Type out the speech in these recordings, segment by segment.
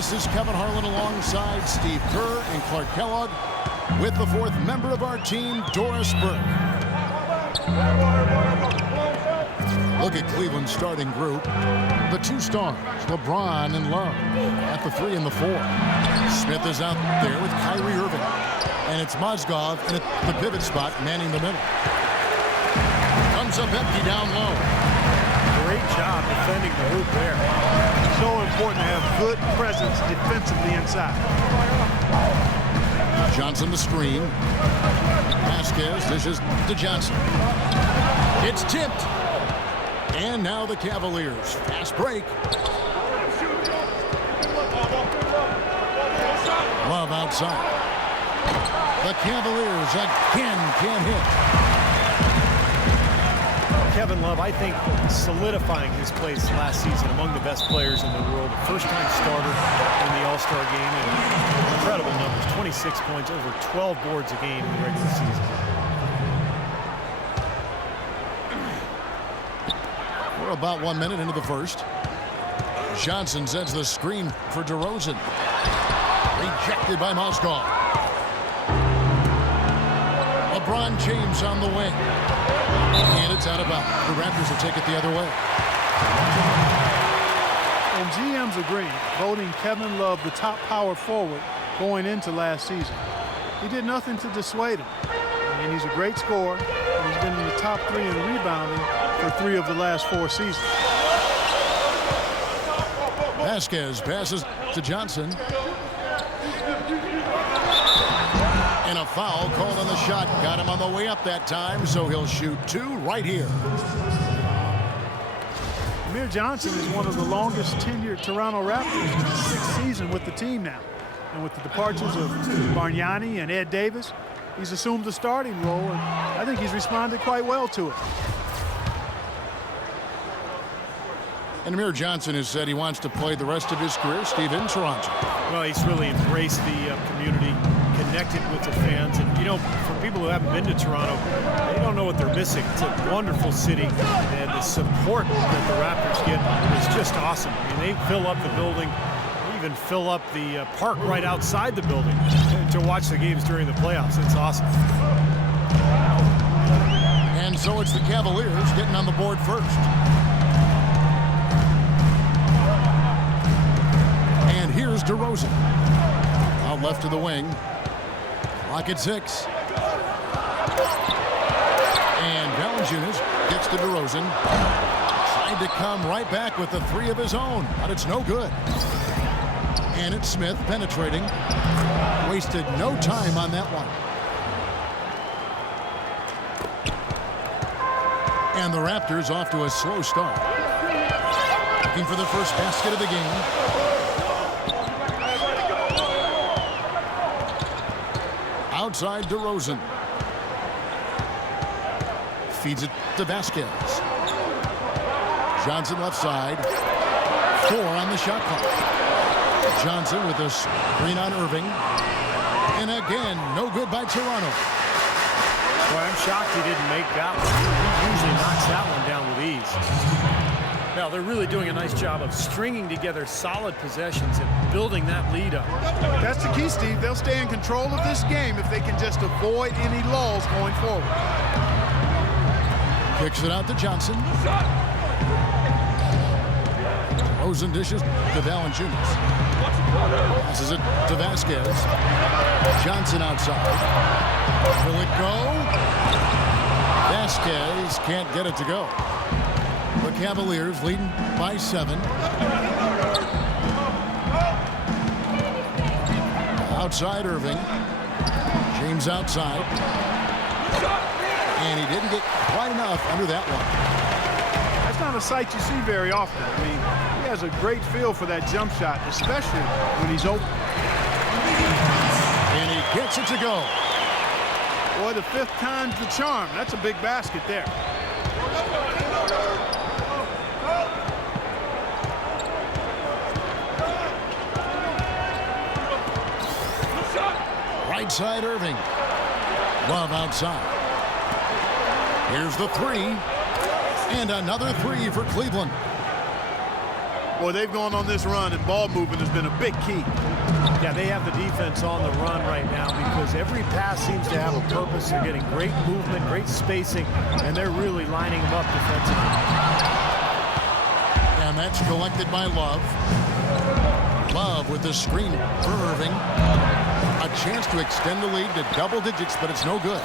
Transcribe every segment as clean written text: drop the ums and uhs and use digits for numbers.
This is Kevin Harlan alongside Steve Kerr and Clark Kellogg with the fourth member of our team, Doris Burke. Look at Cleveland's starting group. The two stars, LeBron and Love, at the 3 and the 4. Smith is out there with Kyrie Irving. And it's Mozgov in the pivot spot, manning the middle. Comes up empty down low. Great job defending the hoop there. So important to have good presence defensively inside. Johnson the screen. Vasquez dishes to Johnson. It's tipped. And now the Cavaliers. Fast break. Love outside. The Cavaliers again can't hit. Kevin Love, I think, solidifying his place last season among the best players in the world. First-time starter in the All-Star game. And incredible numbers. 26 points, over 12 boards a game in the regular season. We're about 1 minute into the first. Johnson sends the screen for DeRozan. Rejected by Mozgov. LeBron James on the wing. And it's out of bounds. The Raptors will take it the other way. And GM's agreeing, voting Kevin Love the top power forward going into last season. He did nothing to dissuade him. I mean, he's a great scorer, and he's been in the top 3 in rebounding for 3 of the last 4 seasons. Vasquez passes to Johnson. And a foul called on the shot. Got him on the way up that time, so he'll shoot 2 right here. Amir Johnson is one of the longest tenured Toronto Raptors in his 6th season with the team now. And with the departures of Bargnani and Ed Davis, he's assumed the starting role, and I think he's responded quite well to it. And Amir Johnson has said he wants to play the rest of his career, Steve, in Toronto. Well, he's really embraced the community, connected with the fans. And, you know, for people who haven't been to Toronto, they don't know what they're missing. It's a wonderful city, and the support that the Raptors get is just awesome. I mean, they fill up the building. They even fill up the park right outside the building to watch the games during the playoffs. It's awesome. And so it's the Cavaliers getting on the board first. And here's DeRozan. Out left to the wing. Clock at 6. And Valanciunas gets to DeRozan. Tried to come right back with the 3 of his own, but it's no good. And it's Smith penetrating. Wasted no time on that one. And the Raptors off to a slow start. Looking for the first basket of the game. Outside DeRozan. Feeds it to Vasquez. Johnson left side. 4 on the shot clock. Johnson with a screen on Irving. And again, no good by Toronto. Boy, I'm shocked he didn't make that one. He usually knocks that one down with ease. Now, they're really doing a nice job of stringing together solid possessions and building that lead up. That's the key, Steve. They'll stay in control of this game if they can just avoid any lulls going forward. Kicks it out to Johnson. Rosen dishes to Valanciunas. Passes it to Vasquez. Johnson outside. Will it go? Vasquez can't get it to go. The Cavaliers leading by 7. Outside Irving. James outside. And he didn't get quite enough under that one. That's not a sight you see very often. I mean, he has a great feel for that jump shot, especially when he's open. And he gets it to go. Boy, the 5th time's the charm. That's a big basket there. Right side Irving. Love outside. Here's the 3. And another 3 for Cleveland. Boy, they've gone on this run, and ball movement has been a big key. Yeah, they have the defense on the run right now because every pass seems to have a purpose. They're getting great movement, great spacing, and they're really lining them up defensively. And that's collected by Love. Love with the screen for Irving. A chance to extend the lead to double digits, but it's no good.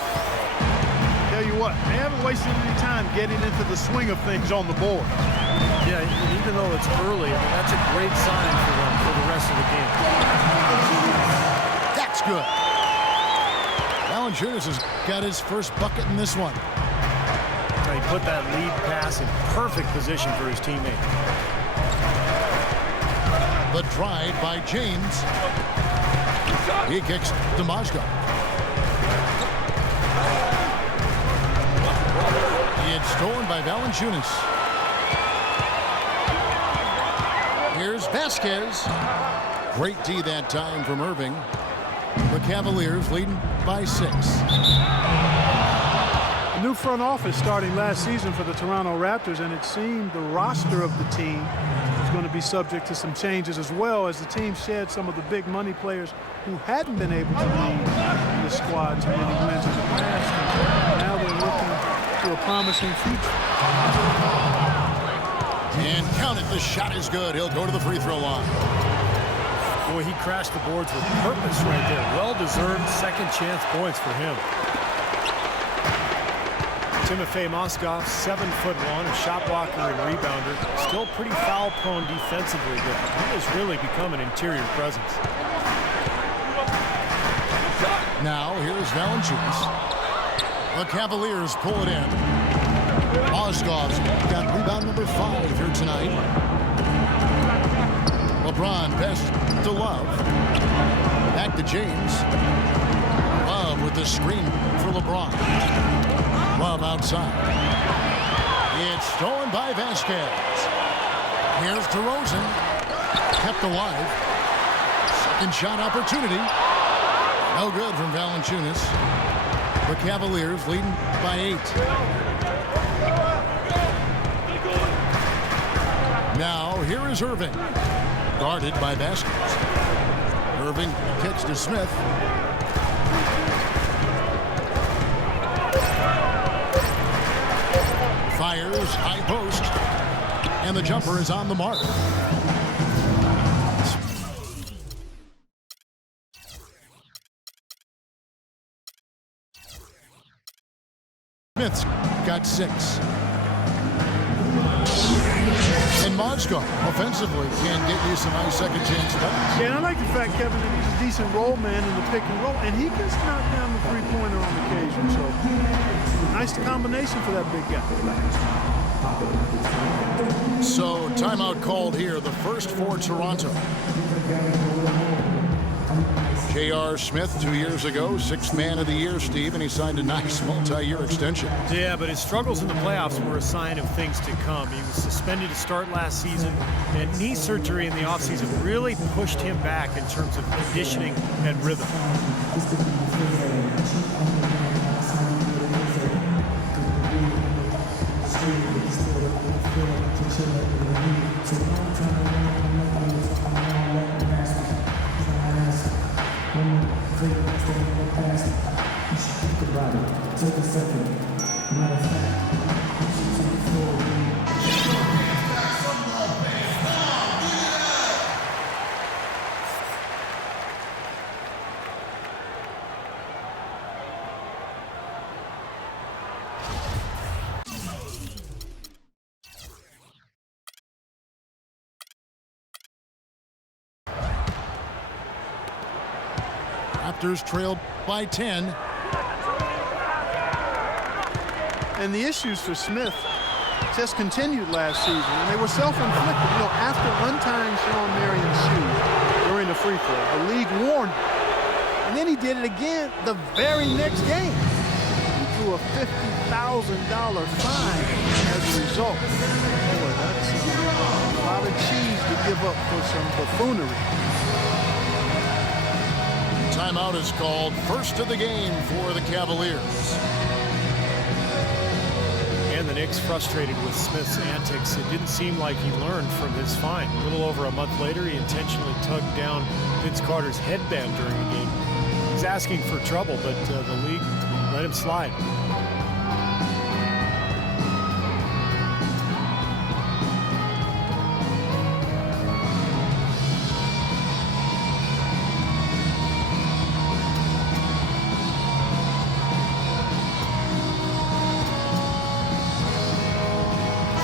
Tell you what, they haven't wasted any time getting into the swing of things on the board. Yeah, and even though it's early, I mean, that's a great sign for them for the rest of the game. That's good. Valanciunas has got his first bucket in this one. He put that lead pass in perfect position for his teammate. The drive by James. He kicks to Mozgov. He had stolen by Valanciunas. Here's Vasquez. Great D that time from Irving. The Cavaliers leading by 6. A new front office starting last season for the Toronto Raptors, and it seemed the roster of the team was going to be subject to some changes as well as the team shed some of the big money players who hadn't been able to lead the squad to many wins in the past. And now they're looking to a promising future. And count it, the shot is good. He'll go to the free throw line. Boy, he crashed the boards with purpose right there. Well-deserved second chance points for him. Timofey Mozgov, 7'1", a shot blocker and rebounder. Still pretty foul-prone defensively, but he has really become an interior presence. Now, here's Valanciunas. The Cavaliers pull it in. Mozgov's got rebound number 5 here tonight. LeBron passes to Love. Back to James. Love with the screen for LeBron. Love outside. It's stolen by Vasquez. Here's DeRozan. Kept alive. Second shot opportunity. No good from Valanciunas. The Cavaliers leading by 8. Now, here is Irving. Guarded by Vasquez. Irving kicks to Smith. Fires, high post. And the jumper is on the mark. Smith's got 6. And Mozgov offensively can get you some nice second chance buckets. Yeah, and I like the fact, Kevin, that he's a decent roll man in the pick and roll, and he can knock down the three-pointer on occasion. So, nice combination for that big guy. So, timeout called here, the first for Toronto. J.R. Smith 2 years ago, 6th man of the year, Steve, and he signed a nice multi-year extension. Yeah, but his struggles in the playoffs were a sign of things to come. He was suspended to start last season, and knee surgery in the offseason really pushed him back in terms of conditioning and rhythm. Raptors trailed by 10. And the issues for Smith just continued last season, and they were self-inflicted. You know, after untying Sean Marion's shoe during the free throw, the league warned him. And then he did it again the very next game. He threw a $50,000 fine as a result. Boy, that's a lot of cheese to give up for some buffoonery. Timeout is called, first of the game for the Cavaliers. And the Knicks frustrated with Smith's antics. It didn't seem like he learned from his fine. A little over a month later, he intentionally tugged down Vince Carter's headband during a game. He's asking for trouble, but the league let him slide.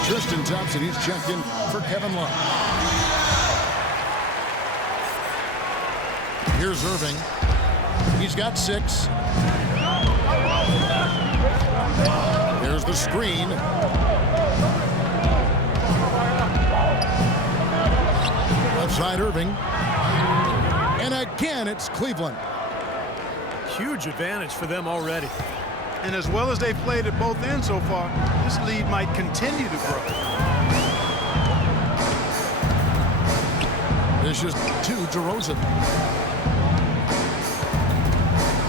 Tristan Thompson, he's checked in for Kevin Love. Here's Irving. He's got 6. There's the screen. Left side Irving. And again, it's Cleveland. Huge advantage for them already. And as well as they played at both ends so far, this lead might continue to grow. This is to DeRozan.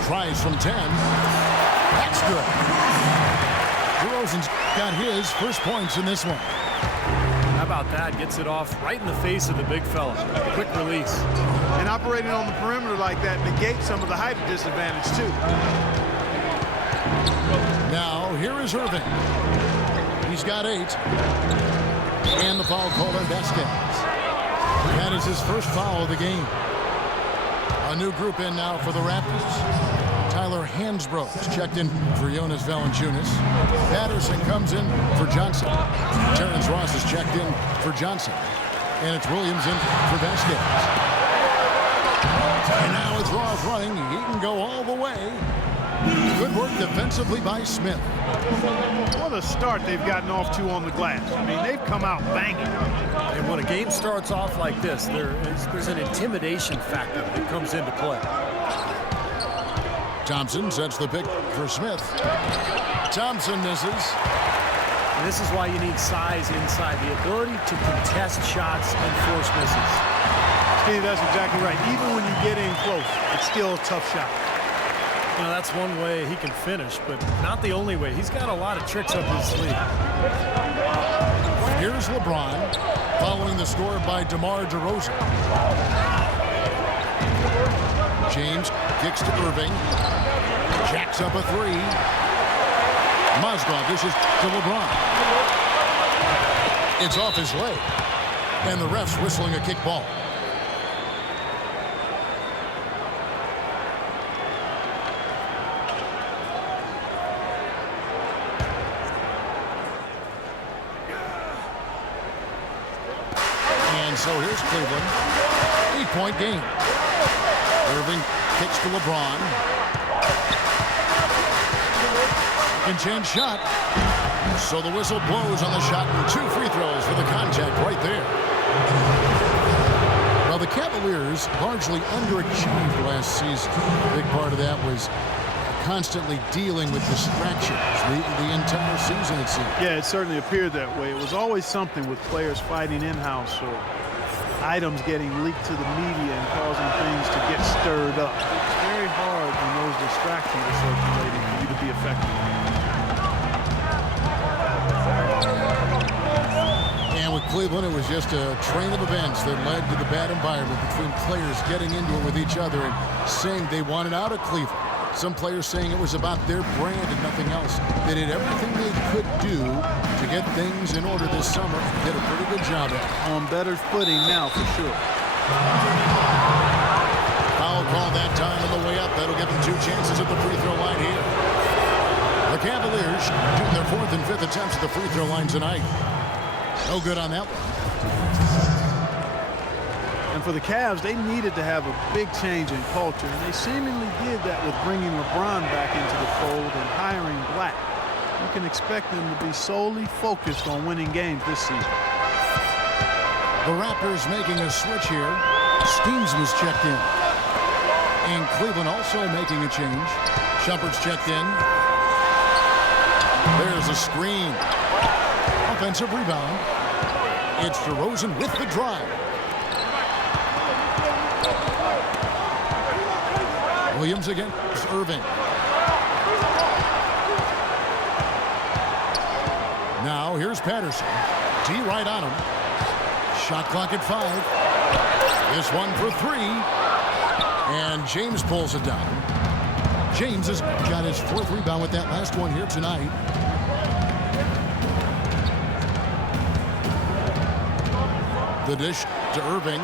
Tries from 10. That's good. DeRozan's got his first points in this one. How about that? Gets it off right in the face of the big fella. Quick release. And operating on the perimeter like that negates some of the height disadvantage, too. Now, here is Irving. He's got 8. And the foul called on Vasquez. That is his first foul of the game. A new group in now for the Raptors. Tyler Hansbrough is checked in for Jonas Valanciunas. Patterson comes in for Johnson. Terrence Ross is checked in for Johnson. And it's Williams in for Vasquez. And now it's Ross running. He can go all the way. Good work defensively by Smith. What a start they've gotten off to on the glass. I mean, they've come out banging. And when a game starts off like this, there's an intimidation factor that comes into play. Thompson sets the pick for Smith. Thompson misses. And this is why you need size inside, the ability to contest shots and force misses. Steve, that's exactly right. Even when you get in close, it's still a tough shot. You know, that's one way he can finish, but not the only way. He's got a lot of tricks up his sleeve. Here's LeBron, following the score by DeMar DeRozan. James kicks to Irving. Jacks up a 3. Mozgov dishes to LeBron. It's off his leg. And the ref's whistling a kick ball. And so here's Cleveland. 8-point game. Irving kicks to LeBron. Can change shot. So the whistle blows on the shot and 2 free throws for the contact right there. Well, the Cavaliers largely underachieved last season. A big part of that was constantly dealing with distractions the entire season, it seemed. Yeah, it certainly appeared that way. It was always something with players fighting in-house or items getting leaked to the media and causing things to get stirred up. It's very hard when those distractions are circulating for you to be effective. And with Cleveland, it was just a train of events that led to the bad environment between players getting into it with each other and saying they wanted out of Cleveland. Some players saying it was about their brand and nothing else. They did everything they could do to get things in order this summer and did a pretty good job at it. On better footing now, for sure. Foul call that time on the way up. That'll give them 2 chances at the free throw line here. The Cavaliers shooting their 4th and 5th attempts at the free throw line tonight. No good on that one. And for the Cavs, they needed to have a big change in culture, and they seemingly did that with bringing LeBron back into the fold and hiring Black. You can expect them to be solely focused on winning games this season. The Raptors making a switch here. Steams was checked in. And Cleveland also making a change. Shumpert's checked in. There's a screen. Offensive rebound. It's DeRozan with the drive. Williams against Irving. Now here's Patterson. D right on him. Shot clock at 5. This one for 3. And James pulls it down. James has got his 4th rebound with that last one here tonight. The dish to Irving.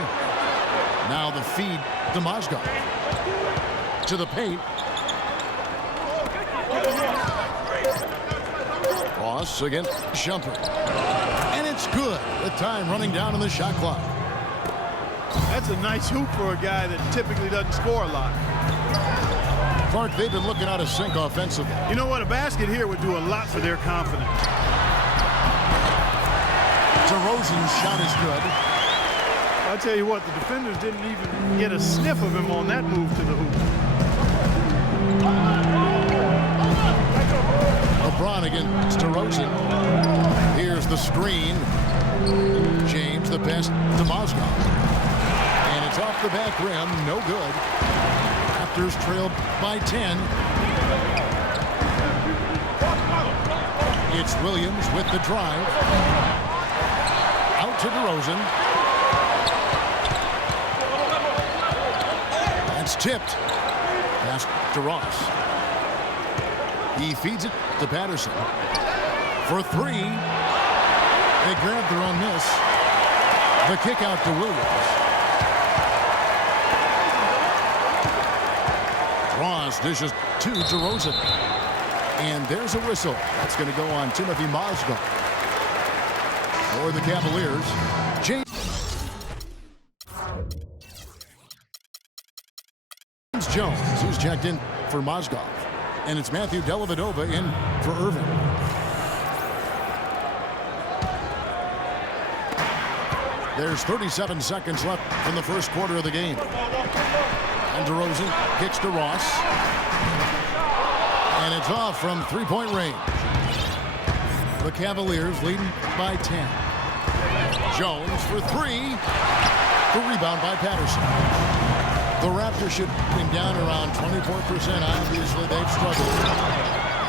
Now the feed to Mozgov. To the paint. Ross against Shumpert. And it's good. The time running down on the shot clock. That's a nice hoop for a guy that typically doesn't score a lot. Clark, they've been looking out of sync offensively. You know what? A basket here would do a lot for their confidence. DeRozan's shot is good. I'll tell you what, the defenders didn't even get a sniff of him on that move to the hoop. LeBron against DeRozan. Here's the screen. James, the pass to Mozgov. And it's off the back rim. No good. Raptors trail by 10. It's Williams with the drive. Out to DeRozan. That's tipped. Pass to Ross. He feeds it to Patterson. For 3. They grab their own miss. The kick out to Williams. Ross dishes to DeRozan. And there's a whistle. That's going to go on Timothy Mozgov. For the Cavaliers, James Jones, who's checked in for Mozgov. And it's Matthew Dellavedova in for Irving. There's 37 seconds left in the first quarter of the game. And DeRozan kicks to Ross. And it's off from three-point range. The Cavaliers leading by 10. Jones for 3. The rebound by Patterson. The Raptors should be down around 24%. Obviously, they've struggled.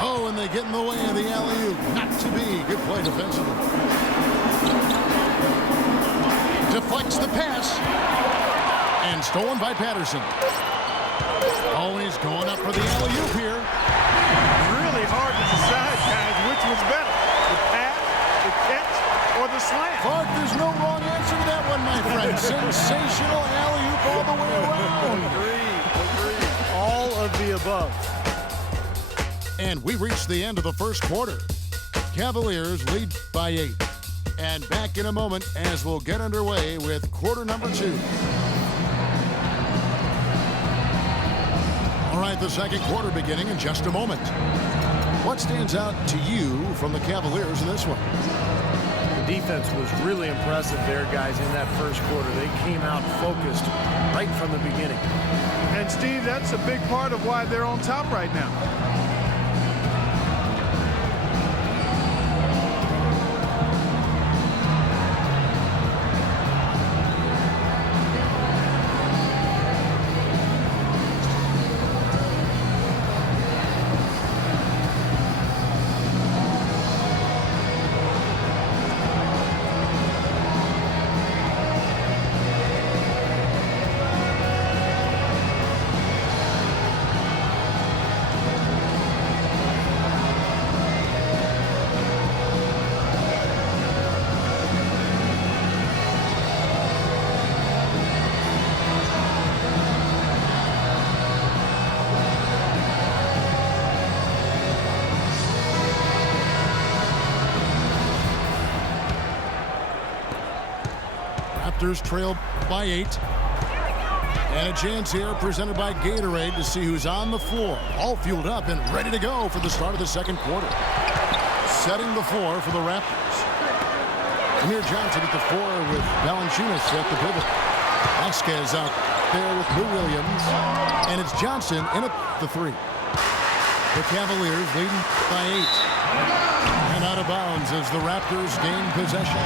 Oh, and they get in the way of the alley-oop. Not to be. Good play defensively. Deflects the pass. And stolen by Patterson. Always going up for the alley-oop here. Really hard to decide, guys, which was better. The pass, the catch, or the slam. Clark, there's no wrong answer to that one, my friend. Sensational alley-oop all the way around. Agreed. All of the above. And we reached the end of the first quarter. Cavaliers lead by 8. And back in a moment as we'll get underway with quarter number 2. All right, the second quarter beginning in just a moment. What stands out to you from the Cavaliers in this one? The defense was really impressive there, guys, in that first quarter. They came out focused right from the beginning. And, Steve, that's a big part of why they're on top right now. Raptors trail by 8. And a chance here presented by Gatorade to see who's on the floor. All fueled up and ready to go for the start of the second quarter. Setting the floor for the Raptors. Amir Johnson at the 4 with Valanciunas at the pivot. Vasquez out there with Lou Williams. And it's Johnson in at the 3. The Cavaliers leading by 8. And out of bounds as the Raptors gain possession.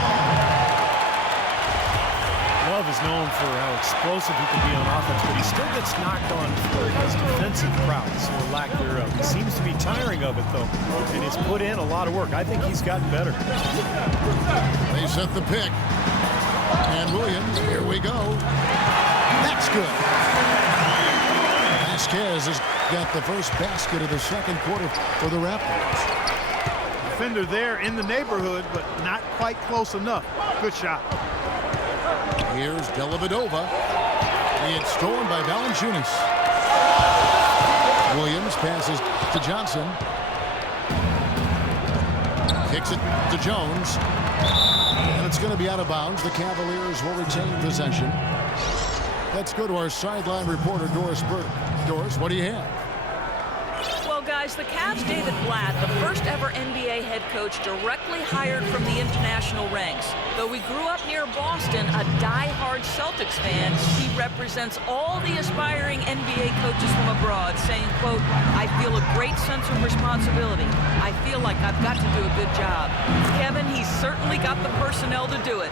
Love Love is known for how explosive he can be on offense, but he still gets knocked on for his defensive prowess or lack thereof. He seems to be tiring of it, though, and he's put in a lot of work. I think he's gotten better. They set the pick. And Williams, here we go. That's good. Vasquez has got the first basket of the second quarter for the Raptors. Defender there in the neighborhood, but not quite close enough. Good shot. Here's Dellavedova. It's stolen by Valanciunas. Williams passes to Johnson. Kicks it to Jones. And it's going to be out of bounds. The Cavaliers will retain possession. Let's go to our sideline reporter, Doris Burke. Doris, what do you have? Well, guys, the Cavs' David Blatt, the first ever NBA head coach directly hired from the international ranks. Though he grew up near Boston, a die-hard Celtics fan, he represents all the aspiring NBA coaches from abroad, saying, quote, "I feel a great sense of responsibility. I feel like I've got to do a good job." Kevin, he's certainly got the personnel to do it.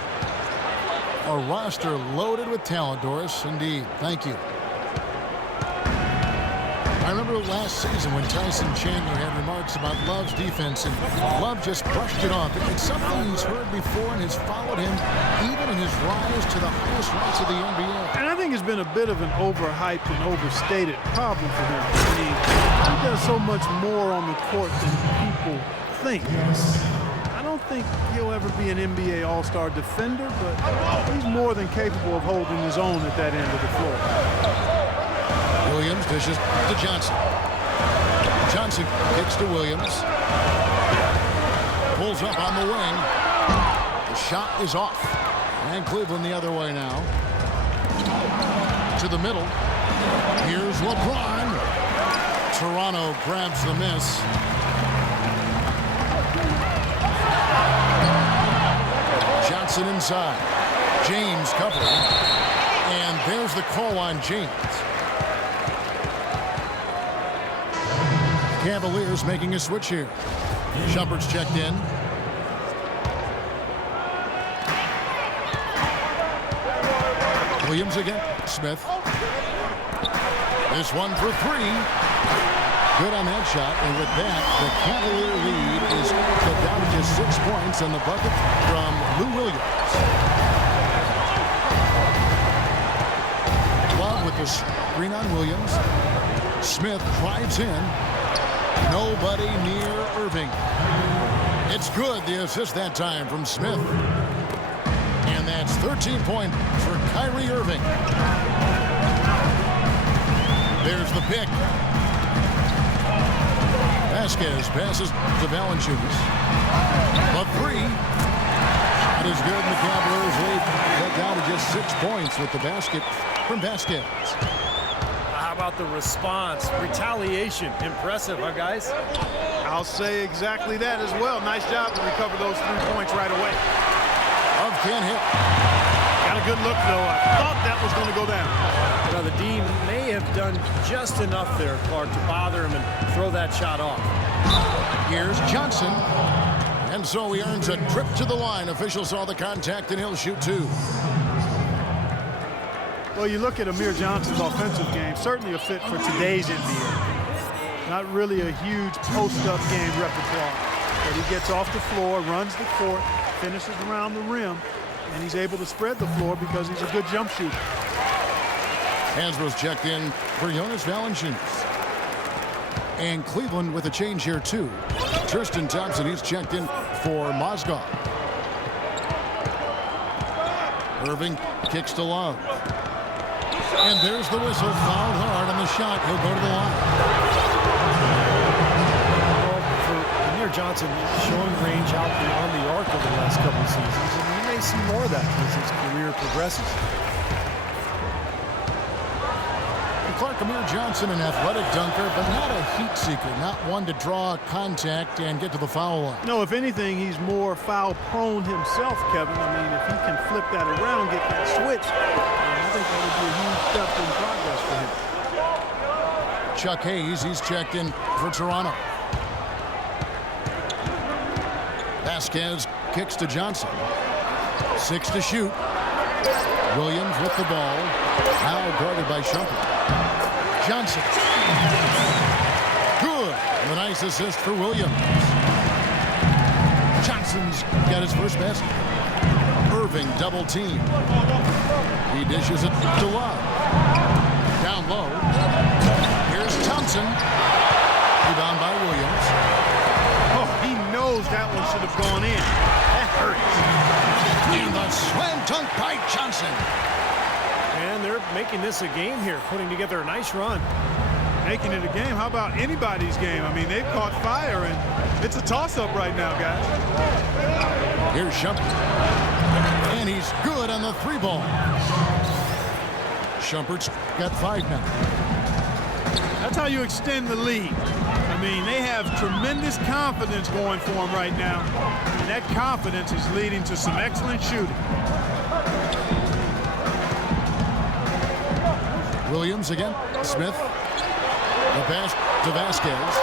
A roster loaded with talent, Doris. Indeed. Thank you. I remember last season when Tyson Chandler had remarks about Love's defense, and Love just brushed it off. It's something he's heard before and has followed him even in his rise to the highest ranks of the NBA. And I think it's been a bit of an overhyped and overstated problem for him. I mean, he does so much more on the court than people think. I don't think he'll ever be an NBA All-Star defender, but he's more than capable of holding his own at that end of the floor. Williams dishes to Johnson. Johnson kicks to Williams. Pulls up on the wing. The shot is off. And Cleveland the other way now. To the middle. Here's LeBron. Toronto grabs the miss. Johnson inside. James covering. And there's the call on James. Cavaliers making a switch here. Shumpert's checked in. Williams again. Smith. This one for three. Good on that shot. And with that, the Cavalier lead is cut down to just 6 points on the bucket from Lou Williams. Love with the screen on Williams. Smith drives in. Nobody near Irving. It's good, the assist that time from Smith. And that's 13 points for Kyrie Irving. There's the pick. Vasquez passes to Valanciunas. The three. That is good, and the Cavaliers lead cut down to just 6 points with the basket from Vasquez. How about the response? Retaliation. Impressive, huh, guys? I'll say exactly that as well. Nice job to recover those 3 points right away. Love can't hit. Got a good look, though. I thought that was going to go down. Now, the D may have done just enough there, Clark, to bother him and throw that shot off. Here's Johnson. And so he earns a trip to the line. Officials saw the contact, and he'll shoot two. Well, you look at Amir Johnson's offensive game, certainly a fit for today's NBA. Not really a huge post-up game repertoire, but he gets off the floor, runs the court, finishes around the rim, and he's able to spread the floor because he's a good jump shooter. Hansbrough's checked in for Jonas Valanciunas. And Cleveland with a change here, too. Tristan Thompson, he's checked in for Mozgov. Irving kicks to Love. And there's the whistle. Fouled hard on the shot. He'll go to the line. Well, for Amir Johnson, showing range out beyond the arc over the last couple of seasons, and we may see more of that as his career progresses. Clark, Amir Johnson, an athletic dunker, but not a heat seeker, not one to draw contact and get to the foul line. No, if anything, he's more foul prone himself, Kevin. I mean, if he can flip that around, get that switch, I think that would be a huge step in progress for him. Chuck Hayes, he's checked in for Toronto. Vasquez kicks to Johnson. 6 to shoot. Williams with the ball. Now guarded by Shumpert. Johnson. Good. And a nice assist for Williams. Johnson's got his first basket. Irving double team. He dishes it to Love. Down low. Here's Thompson. Rebound by Williams. Oh, he knows that one should have gone in. That hurts. And the slam dunk by Johnson. And they're making this a game here, putting together a nice run. Making it a game. How about anybody's game? I mean, they've caught fire, and it's a toss-up right now, guys. Here's Shumpert. And he's good on the 3-ball. Shumpert's got 5 now. That's how you extend the lead. I mean, they have tremendous confidence going for them right now. And that confidence is leading to some excellent shooting. Williams again. Smith. The pass to Vasquez.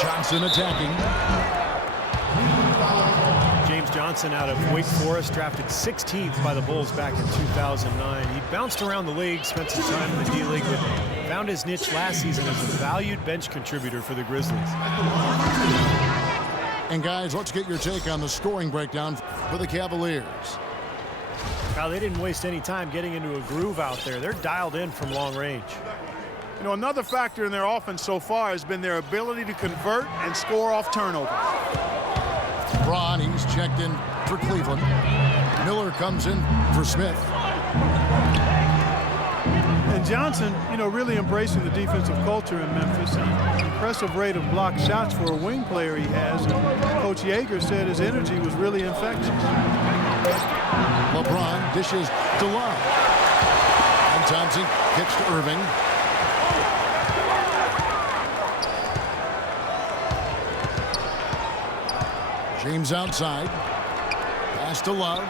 Johnson attacking. James Johnson out of Wake Forest, drafted 16th by the Bulls back in 2009. He bounced around the league, spent some time in the D-League, but found his niche last season as a valued bench contributor for the Grizzlies. And guys, let's get your take on the scoring breakdown for the Cavaliers. Now, they didn't waste any time getting into a groove out there. They're dialed in from long range. You know, another factor in their offense so far has been their ability to convert and score off turnovers. Braun, he's checked in for Cleveland. Miller comes in for Smith. And Johnson, you know, really embracing the defensive culture in Memphis. An impressive rate of blocked shots for a wing player he has. And Coach Yeager said his energy was really infectious. LeBron dishes to Love. And Thompson kicks to Irving. James outside. Pass to Love.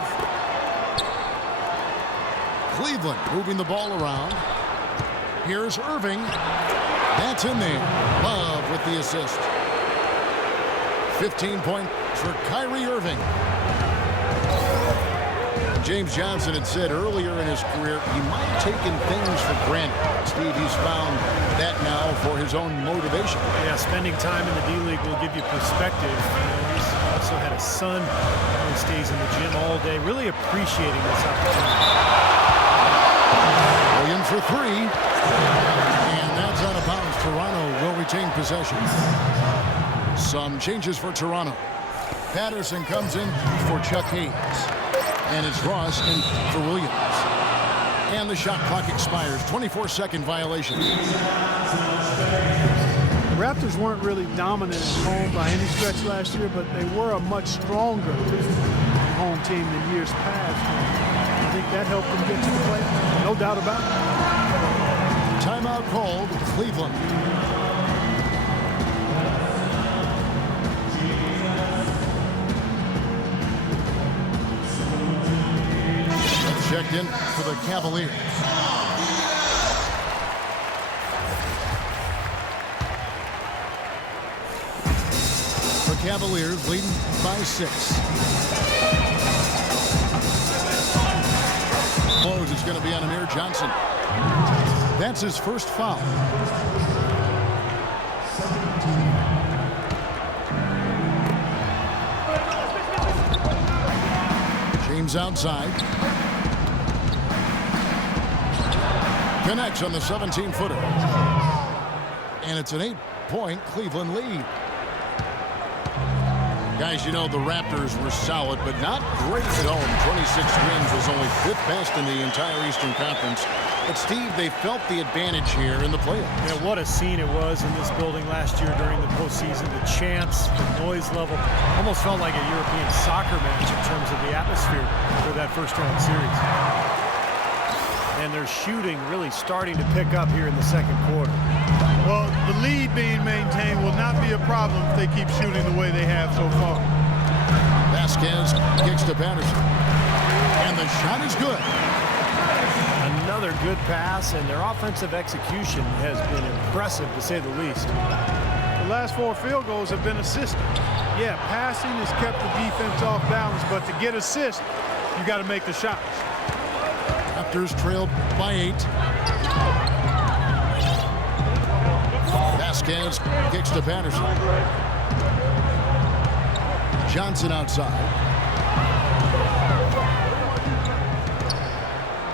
Cleveland moving the ball around. Here's Irving. That's in there. Love with the assist. 15 points for Kyrie Irving. James Johnson had said earlier in his career he might have taken things for granted. Steve, he's found that now for his own motivation. Yeah, spending time in the D-League will give you perspective. You know, he's also had a son who stays in the gym all day, really appreciating this opportunity. Williams for 3. And that's out of bounds. Toronto will retain possession. Some changes for Toronto. Patterson comes in for Chuck Hayes. And it's Ross in for Williams. And the shot clock expires. 24-second violation. The Raptors weren't really dominant at home by any stretch last year, but they were a much stronger home team than years past. And I think that helped them get to the playoffs. No doubt about it. Timeout called Cleveland. Checked in for the Cavaliers. The Cavaliers leading by 6. Close is going to be on Amir Johnson. That's his first foul. James outside. Connects on the 17-footer. And it's an 8-point Cleveland lead. Guys, you know, the Raptors were solid, but not great at home. 26 wins was only 5th best in the entire Eastern Conference. But, Steve, they felt the advantage here in the playoffs. Yeah, what a scene it was in this building last year during the postseason. The chants, the noise level, almost felt like a European soccer match in terms of the atmosphere for that first-round series. And their shooting really starting to pick up here in the second quarter. Well, the lead being maintained will not be a problem if they keep shooting the way they have so far. Vasquez kicks to Patterson. And the shot is good. Another good pass, and their offensive execution has been impressive, to say the least. The last 4 field goals have been assisted. Yeah, passing has kept the defense off balance, but to get assists, you got to make the shots. Raptors trailed by 8. Vasquez kicks to Patterson. Johnson outside.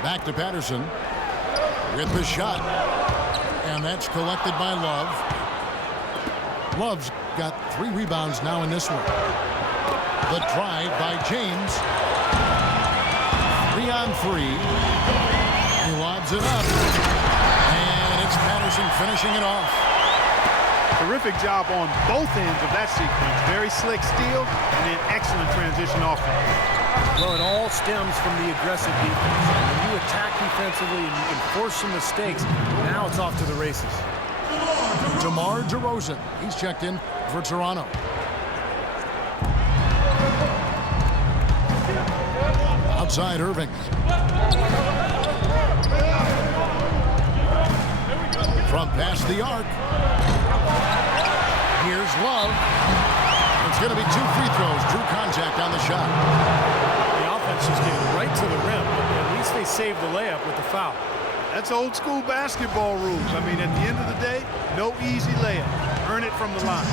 Back to Patterson with the shot. And that's collected by Love. Love's got 3 rebounds now in this one. The drive by James. 3 on 3. He lobs it up. And it's Patterson finishing it off. Terrific job on both ends of that sequence. Very slick steal and then excellent transition offense. Well, it all stems from the aggressive defense. When you attack defensively and you can force some mistakes, now it's off to the races. DeMar DeRozan. He's checked in for Toronto. Outside Irving. From past the arc. Here's Love. It's going to be 2 free throws. Drew contact on the shot. The offense is getting right to the rim. At least they saved the layup with the foul. That's old school basketball rules. I mean, at the end of the day, no easy layup. Earn it from the line.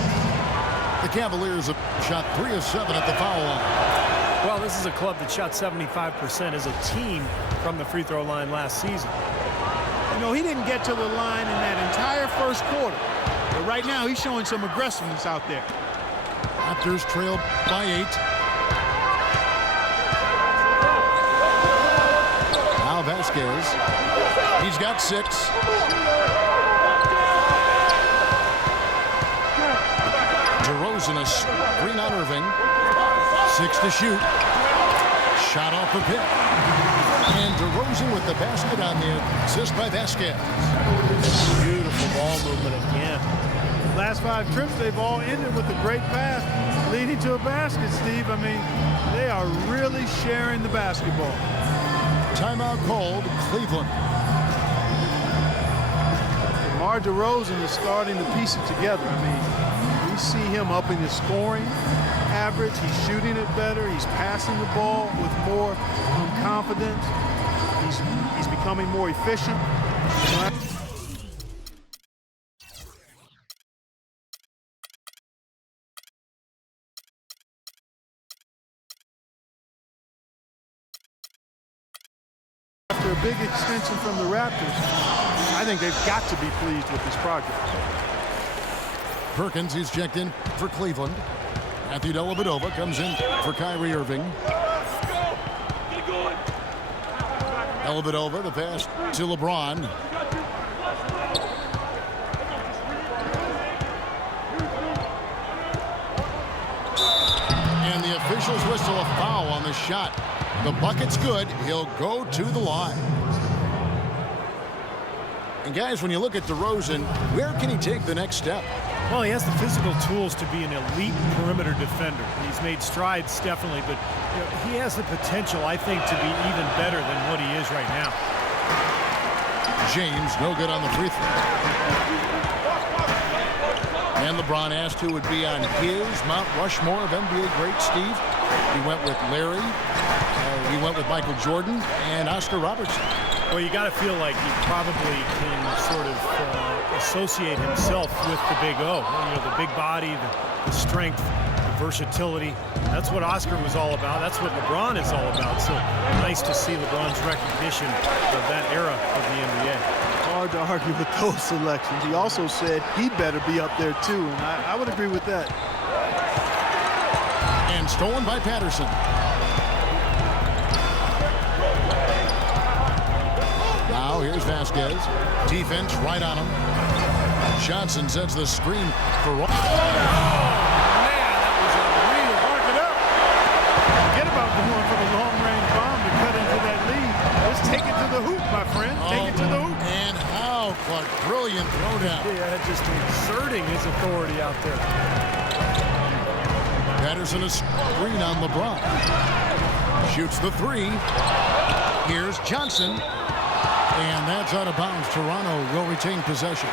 The Cavaliers have shot 3 of 7 at the foul line. Well, this is a club that shot 75% as a team from the free throw line last season. You know, he didn't get to the line in that entire first quarter. But right now, he's showing some aggressiveness out there. Raptors trailed by 8. Now Vasquez. He's got 6. DeRozan a screen on Irving. 6 to shoot. Shot off the pick. And DeRozan with the basket on the assist by Vasquez. Beautiful ball movement again. Last 5 trips, they've all ended with a great pass leading to a basket, Steve. I mean, they are really sharing the basketball. Timeout called, Cleveland. DeMar DeRozan is starting to piece it together. I mean, we see him upping his scoring average. He's shooting it better. He's passing the ball with more confidence. He's becoming more efficient. After a big extension from the Raptors, I think they've got to be pleased with this progress. Perkins, he's checked in for Cleveland. Matthew Dellavedova comes in for Kyrie Irving. Dellavedova, the pass to LeBron. And the officials whistle a foul on the shot. The bucket's good. He'll go to the line. And guys, when you look at DeRozan, where can he take the next step? Well, he has the physical tools to be an elite perimeter defender. He's made strides, definitely, but you know, he has the potential, I think, to be even better than what he is right now. James, no good on the free throw. And LeBron asked who would be on his Mount Rushmore of NBA greats, Steve. He went with Larry. He went with Michael Jordan and Oscar Robertson. Well, you got to feel like he probably can sort of associate himself with the Big O. You know, the big body, the strength, the versatility. That's what Oscar was all about. That's what LeBron is all about. So nice to see LeBron's recognition of that era of the NBA. Hard to argue with those selections. He also said he better be up there too, and I would agree with that. And stolen by Patterson. Now here's Vasquez. Defense right on him. Johnson sets the screen for Man, that was a real mark it up. Forget about going for the long-range bomb to cut into that lead. Let's take it to the hoop, my friend. Take it to the hoop. And how Clark, brilliant throwdown. Yeah, just exerting his authority out there. Patterson a screen on LeBron. Shoots the 3. Here's Johnson. And that's out of bounds. Toronto will retain possession.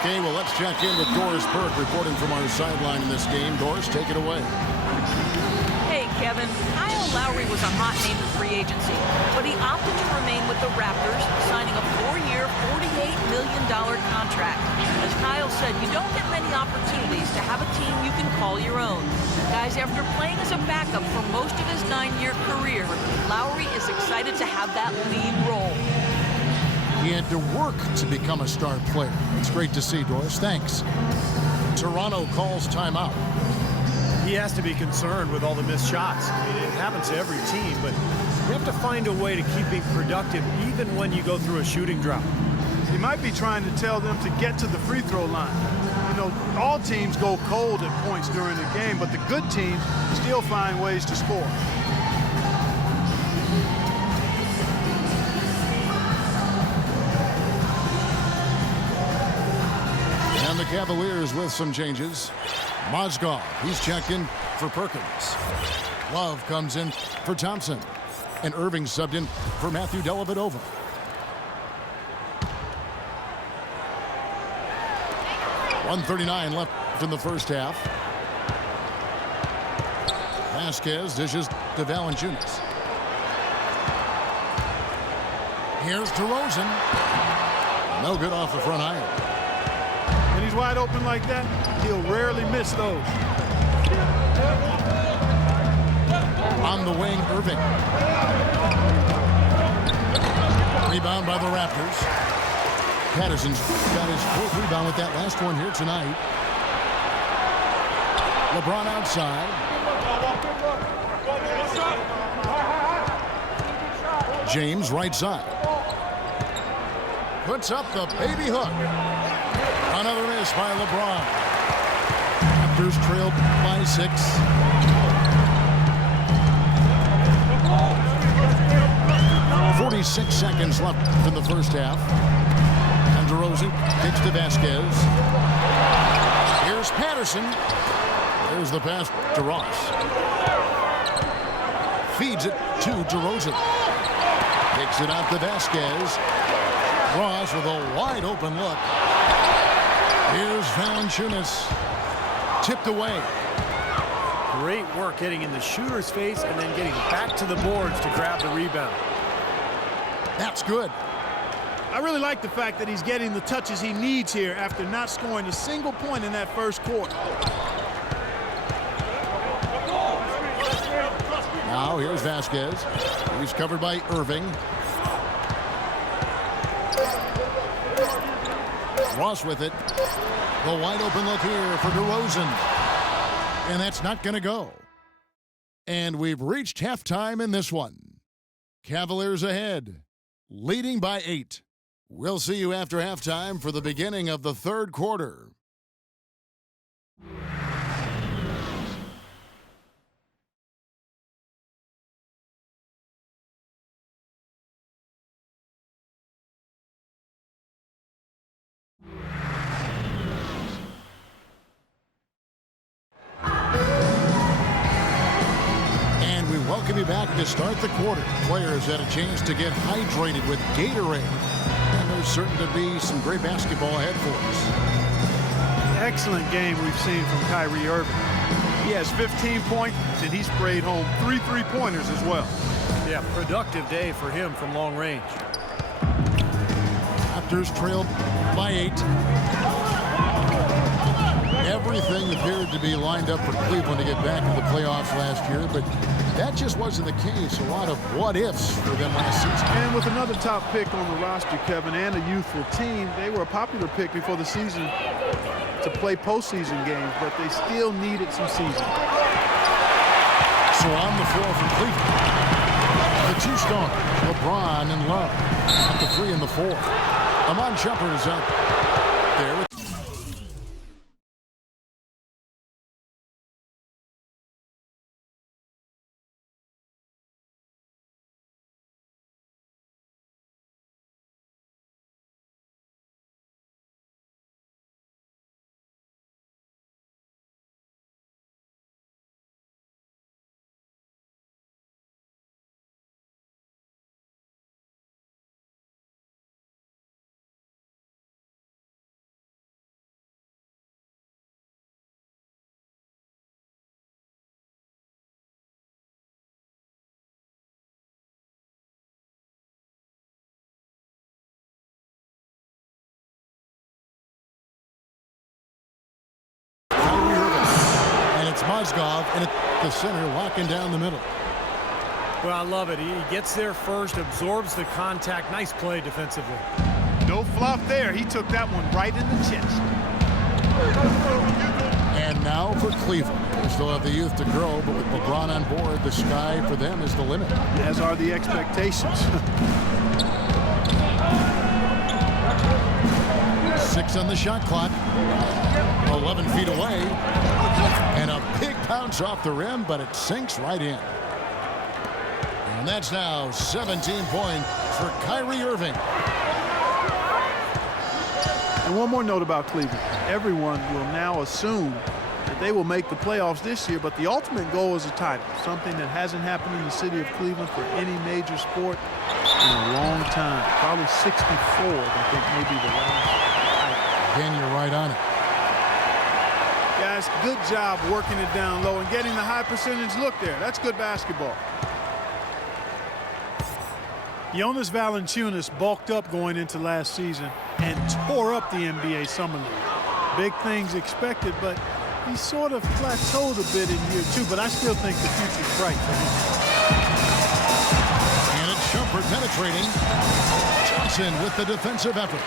Okay, well, let's check in with Doris Burke reporting from our sideline in this game. Doris, take it away. Hey, Kevin. Kyle Lowry was a hot name in free agency, but he opted the Raptors, signing a 4-year, $48 million contract. As Kyle said, you don't get many opportunities to have a team you can call your own. Guys, after playing as a backup for most of his 9-year career, Lowry is excited to have that lead role. He had to work to become a star player. It's great to see, Doris. Thanks. Toronto calls timeout. He has to be concerned with all the missed shots. I mean, it happens to every team, but you have to find a way to keep being productive even when you go through a shooting drought. He might be trying to tell them to get to the free throw line. You know, all teams go cold at points during the game, but the good teams still find ways to score. And the Cavaliers with some changes. Mozgov, he's checked in for Perkins. Love comes in for Thompson. And Irving subbed in for Matthew Dellavedova. .139 left in the first half. Vasquez dishes to Valanciunas. Here's DeRozan. No good off the front iron. When he's wide open like that, he'll rarely miss those. On the wing, Irving. Rebound by the Raptors. Patterson's got his 4th rebound with that last one here tonight. LeBron outside. James right side. Puts up the baby hook. Another miss by LeBron. Raptors trailed by 6. .46 seconds left in the first half. And DeRozan kicks to Vasquez. Here's Patterson. There's the pass to Ross. Feeds it to DeRozan. Kicks it out to Vasquez. Ross with a wide open look. Here's Valanciunas. Tipped away. Great work getting in the shooter's face and then getting back to the boards to grab the rebound. That's good. I really like the fact that he's getting the touches he needs here after not scoring a single point in that first quarter. Now here's Vasquez. He's covered by Irving. Ross with it. The wide open look here for DeRozan. And that's not going to go. And we've reached halftime in this one. Cavaliers ahead, leading by 8. We'll see you after halftime for the beginning of the 3rd quarter. And we welcome you back to start the quarter. Players had a chance to get hydrated with Gatorade. And there's certain to be some great basketball ahead for us. Excellent game we've seen from Kyrie Irving. He has 15 points, and he sprayed home 3 3-pointers as well. Yeah, productive day for him from long range. Raptors trailed by 8. Everything appeared to be lined up for Cleveland to get back to the playoffs last year, but that just wasn't the case. A lot of what-ifs for them last season. And with another top pick on the roster, Kevin, and a youthful team, they were a popular pick before the season to play postseason games, but they still needed some season. So on the floor for Cleveland, the 2 stars, LeBron and Love, at the 3 and the 4. Amon Shumpert is out there with Mozgov in at the center, locking down the middle. Well, I love it. He gets there first, absorbs the contact. Nice play defensively. No fluff there. He took that one right in the chest. And now for Cleveland. They still have the youth to grow, but with LeBron on board, the sky for them is the limit. As are the expectations. 6 on the shot clock. 11 feet away. And a big bounce off the rim, but it sinks right in. And that's now 17 points for Kyrie Irving. And one more note about Cleveland. Everyone will now assume that they will make the playoffs this year, but the ultimate goal is a title, something that hasn't happened in the city of Cleveland for any major sport in a long time. Probably 64, I think, maybe the last title. Again, you're right on it. Guys, good job working it down low and getting the high percentage look there. That's good basketball. Jonas Valanciunas bulked up going into last season and tore up the NBA Summer League. Big things expected, but he sort of plateaued a bit in year 2, but I still think the future's bright for him. And it's Shumpert penetrating. Johnson with the defensive effort.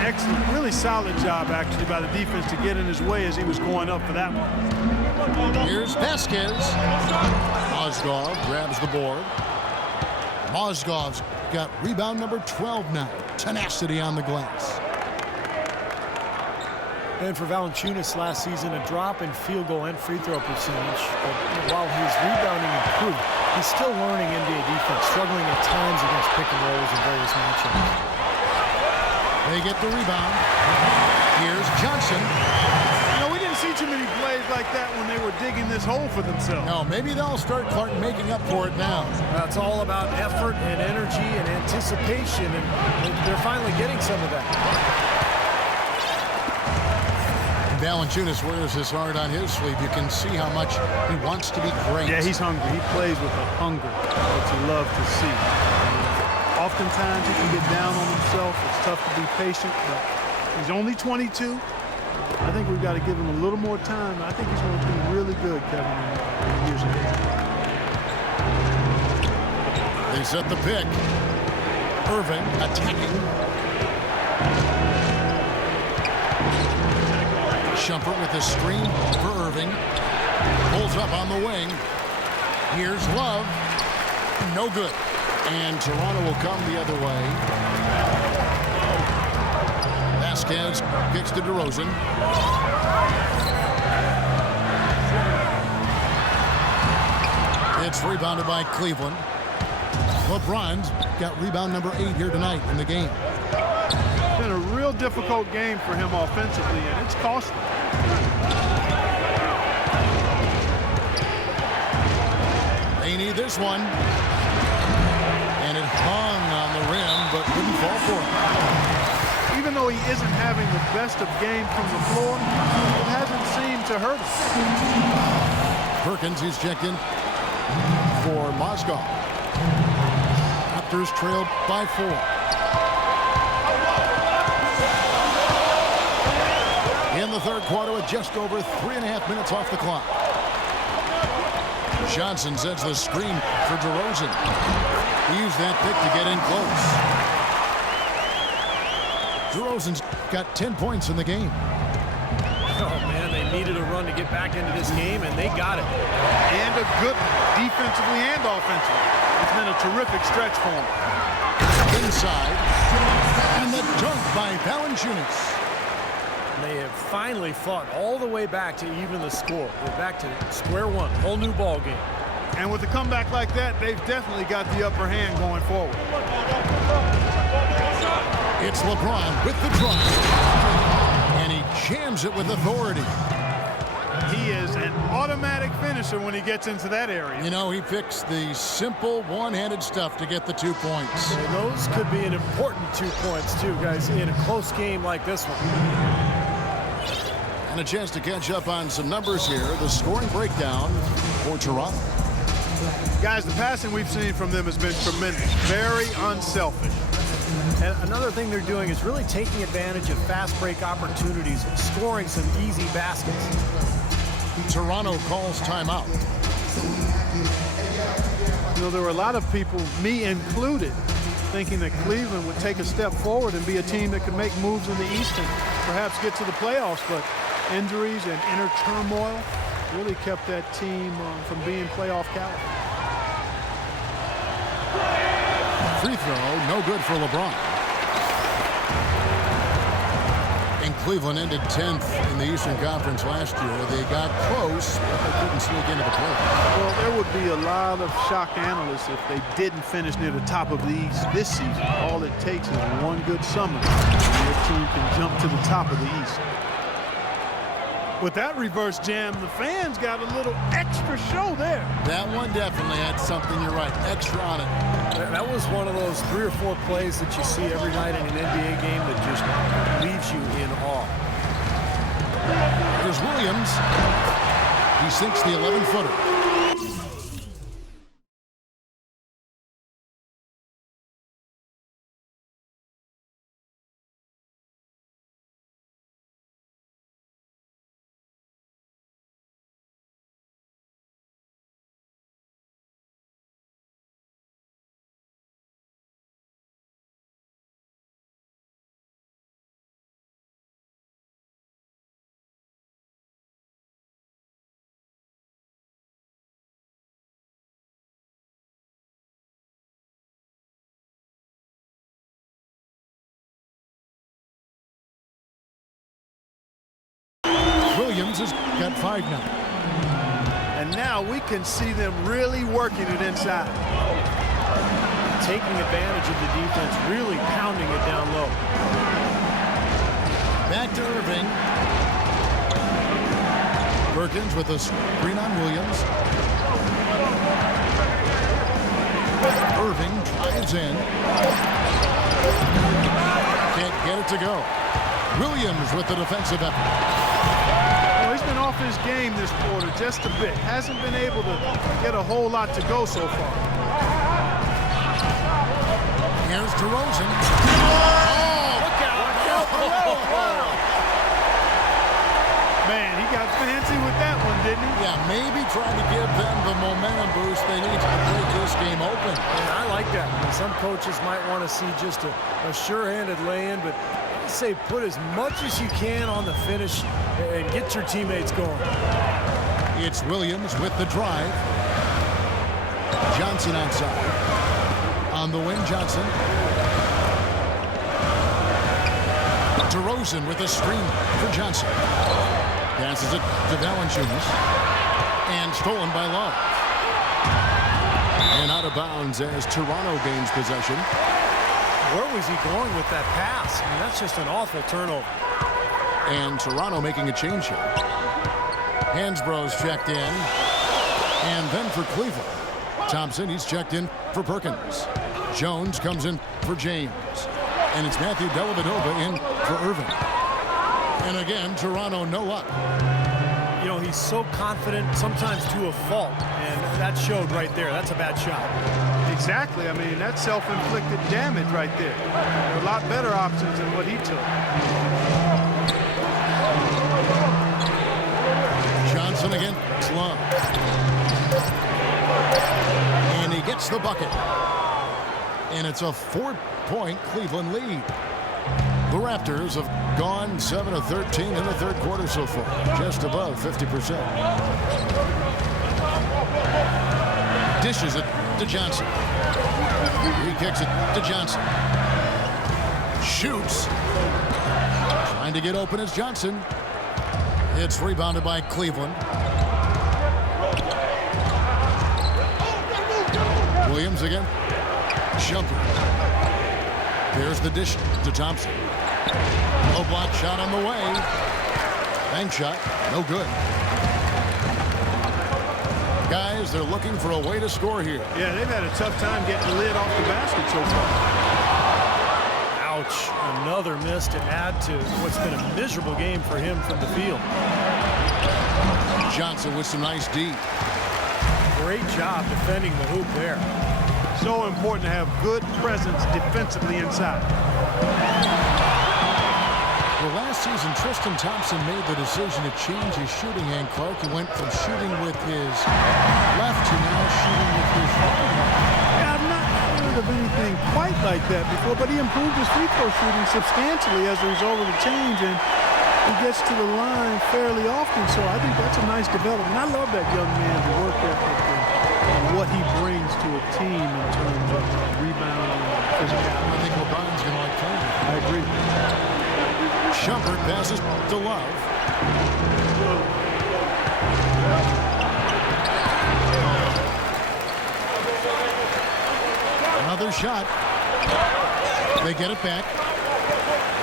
Excellent, really solid job actually by the defense to get in his way as he was going up for that one. Here's Vasquez. Mozgov grabs the board. Mozgov's got rebound number 12 now. Tenacity on the glass. And for Valanciunas last season, a drop in field goal and free throw percentage. But while his rebounding improved, he's still learning NBA defense, struggling at times against pick and rolls in various matchups. They get the rebound. Here's Johnson. You know, we didn't see too many plays like that when they were digging this hole for themselves. No, maybe they'll start Clark making up for it now. It's all about effort and energy and anticipation, and they're finally getting some of that. Valanciunas wears his heart on his sleeve. You can see how much he wants to be great. Yeah, he's hungry. He plays with a hunger that you love to see. Oftentimes he can get down on himself. It's tough to be patient, but he's only 22. I think we've got to give him a little more time. I think he's going to be really good, Kevin, in years ahead. They set the pick. Irving attacking. Shumpert with the screen for Irving. Pulls up on the wing. Here's Love. No good. And Toronto will come the other way. Vasquez kicks to DeRozan. It's rebounded by Cleveland. LeBron's got rebound number 8 here tonight in the game. It's been a real difficult game for him offensively, and it's costly. They need this one. And it hung on the rim, but couldn't fall for him. Even though he isn't having the best of game from the floor, it hasn't seemed to hurt him. Perkins, he's checked in for Mozgov. Raptors trailed by 4. In the third quarter with just over 3.5 minutes off the clock. Johnson sets the screen for DeRozan. He used that pick to get in close. DeRozan's got 10 points in the game. Oh, man, they needed a run to get back into this game, and they got it. And a good defensively and offensively. It's been a terrific stretch for him. Inside. And the dunk by Valanciunas. They have finally fought all the way back to even the score. They're back to square one, whole new ball game. And with a comeback like that, they've definitely got the upper hand going forward. It's LeBron with the drive. And he jams it with authority. He is an automatic finisher when he gets into that area. You know, he picks the simple one-handed stuff to get the 2 points. And those could be an important 2 points, too, guys, in a close game like this one. And a chance to catch up on some numbers here. The scoring breakdown for Toronto. Guys, the passing we've seen from them has been tremendous. Very unselfish. And another thing they're doing is really taking advantage of fast break opportunities, scoring some easy baskets. Toronto calls timeout. You know, there were a lot of people, me included, thinking that Cleveland would take a step forward and be a team that could make moves in the East and perhaps get to the playoffs, but injuries and inner turmoil really kept that team from being playoff caliber. Free throw, no good for LeBron. And Cleveland ended 10th in the Eastern Conference last year. They got close, but they couldn't sneak into the playoffs. Well, there would be a lot of shocked analysts if they didn't finish near the top of the East this season. All it takes is one good summer, and your team can jump to the top of the East. With that reverse jam, the fans got a little extra show there. That one definitely had something, you're right, extra on it. That was one of those 3 or 4 plays that you see every night in an NBA game that just leaves you in awe. Here's Williams. He sinks the 11-footer. Williams has got 5 now. And now we can see them really working it inside. Taking advantage of the defense, really pounding it down low. Back to Irving. Perkins with a screen on Williams. Irving drives in. Can't get it to go. Williams with the defensive effort. He's been off his game this quarter just a bit. Hasn't been able to get a whole lot to go so far. Here's DeRozan. Oh! Look out! Wow. Man, he got fancy with that one, didn't he? Yeah, maybe trying to give them the momentum boost they need to break this game open. And I like that. I mean, some coaches might want to see just a sure-handed lay-in, but I'd say put as much as you can on the finish and get your teammates going. It's Williams with the drive. Johnson outside. On the wing, Johnson. DeRozan with a screen for Johnson. Passes it to Valanciunas. And stolen by Love. And out of bounds as Toronto gains possession. Where was he going with that pass? I mean, that's just an awful turnover. And Toronto making a change here. Hansbrough's checked in. And then for Cleveland. Thompson, he's checked in for Perkins. Jones comes in for James. And it's Matthew Dellavedova in for Irving. And again, Toronto no luck. You know, he's so confident, sometimes to a fault. And that showed right there. That's a bad shot. Exactly. I mean, that's self-inflicted damage right there. There are a lot better options than what he took. Johnson against Love. And he gets the bucket. And it's a 4-point Cleveland lead. The Raptors have gone 7 of 13 in the third quarter so far, just above 50%. Dishes it to Johnson. He kicks it to Johnson. Shoots. Trying to get open is Johnson. It's rebounded by Cleveland. Williams again. Jumper. There's the dish to Thompson. Low block shot on the way. Bank shot. No good. Guys, they're looking for a way to score here. Yeah, they've had a tough time getting the lid off the basket so far. Ouch. Another miss to add to what's been a miserable game for him from the field. Johnson with some nice D. Great job defending the hoop there. So important to have good presence defensively inside. Well, last season, Tristan Thompson made the decision to change his shooting hand, Clark. He went from shooting with his left to now shooting with his right. Yeah, I've not heard of anything quite like that before, but he improved his free throw shooting substantially as a result of the change, and he gets to the line fairly often, so I think that's a nice development. I love that young man, the work ethic and what he brings to a team in terms of rebounding and physicality. I think LeBron's going to like playing with him. I agree. Shumpert passes to Love. Another shot. They get it back.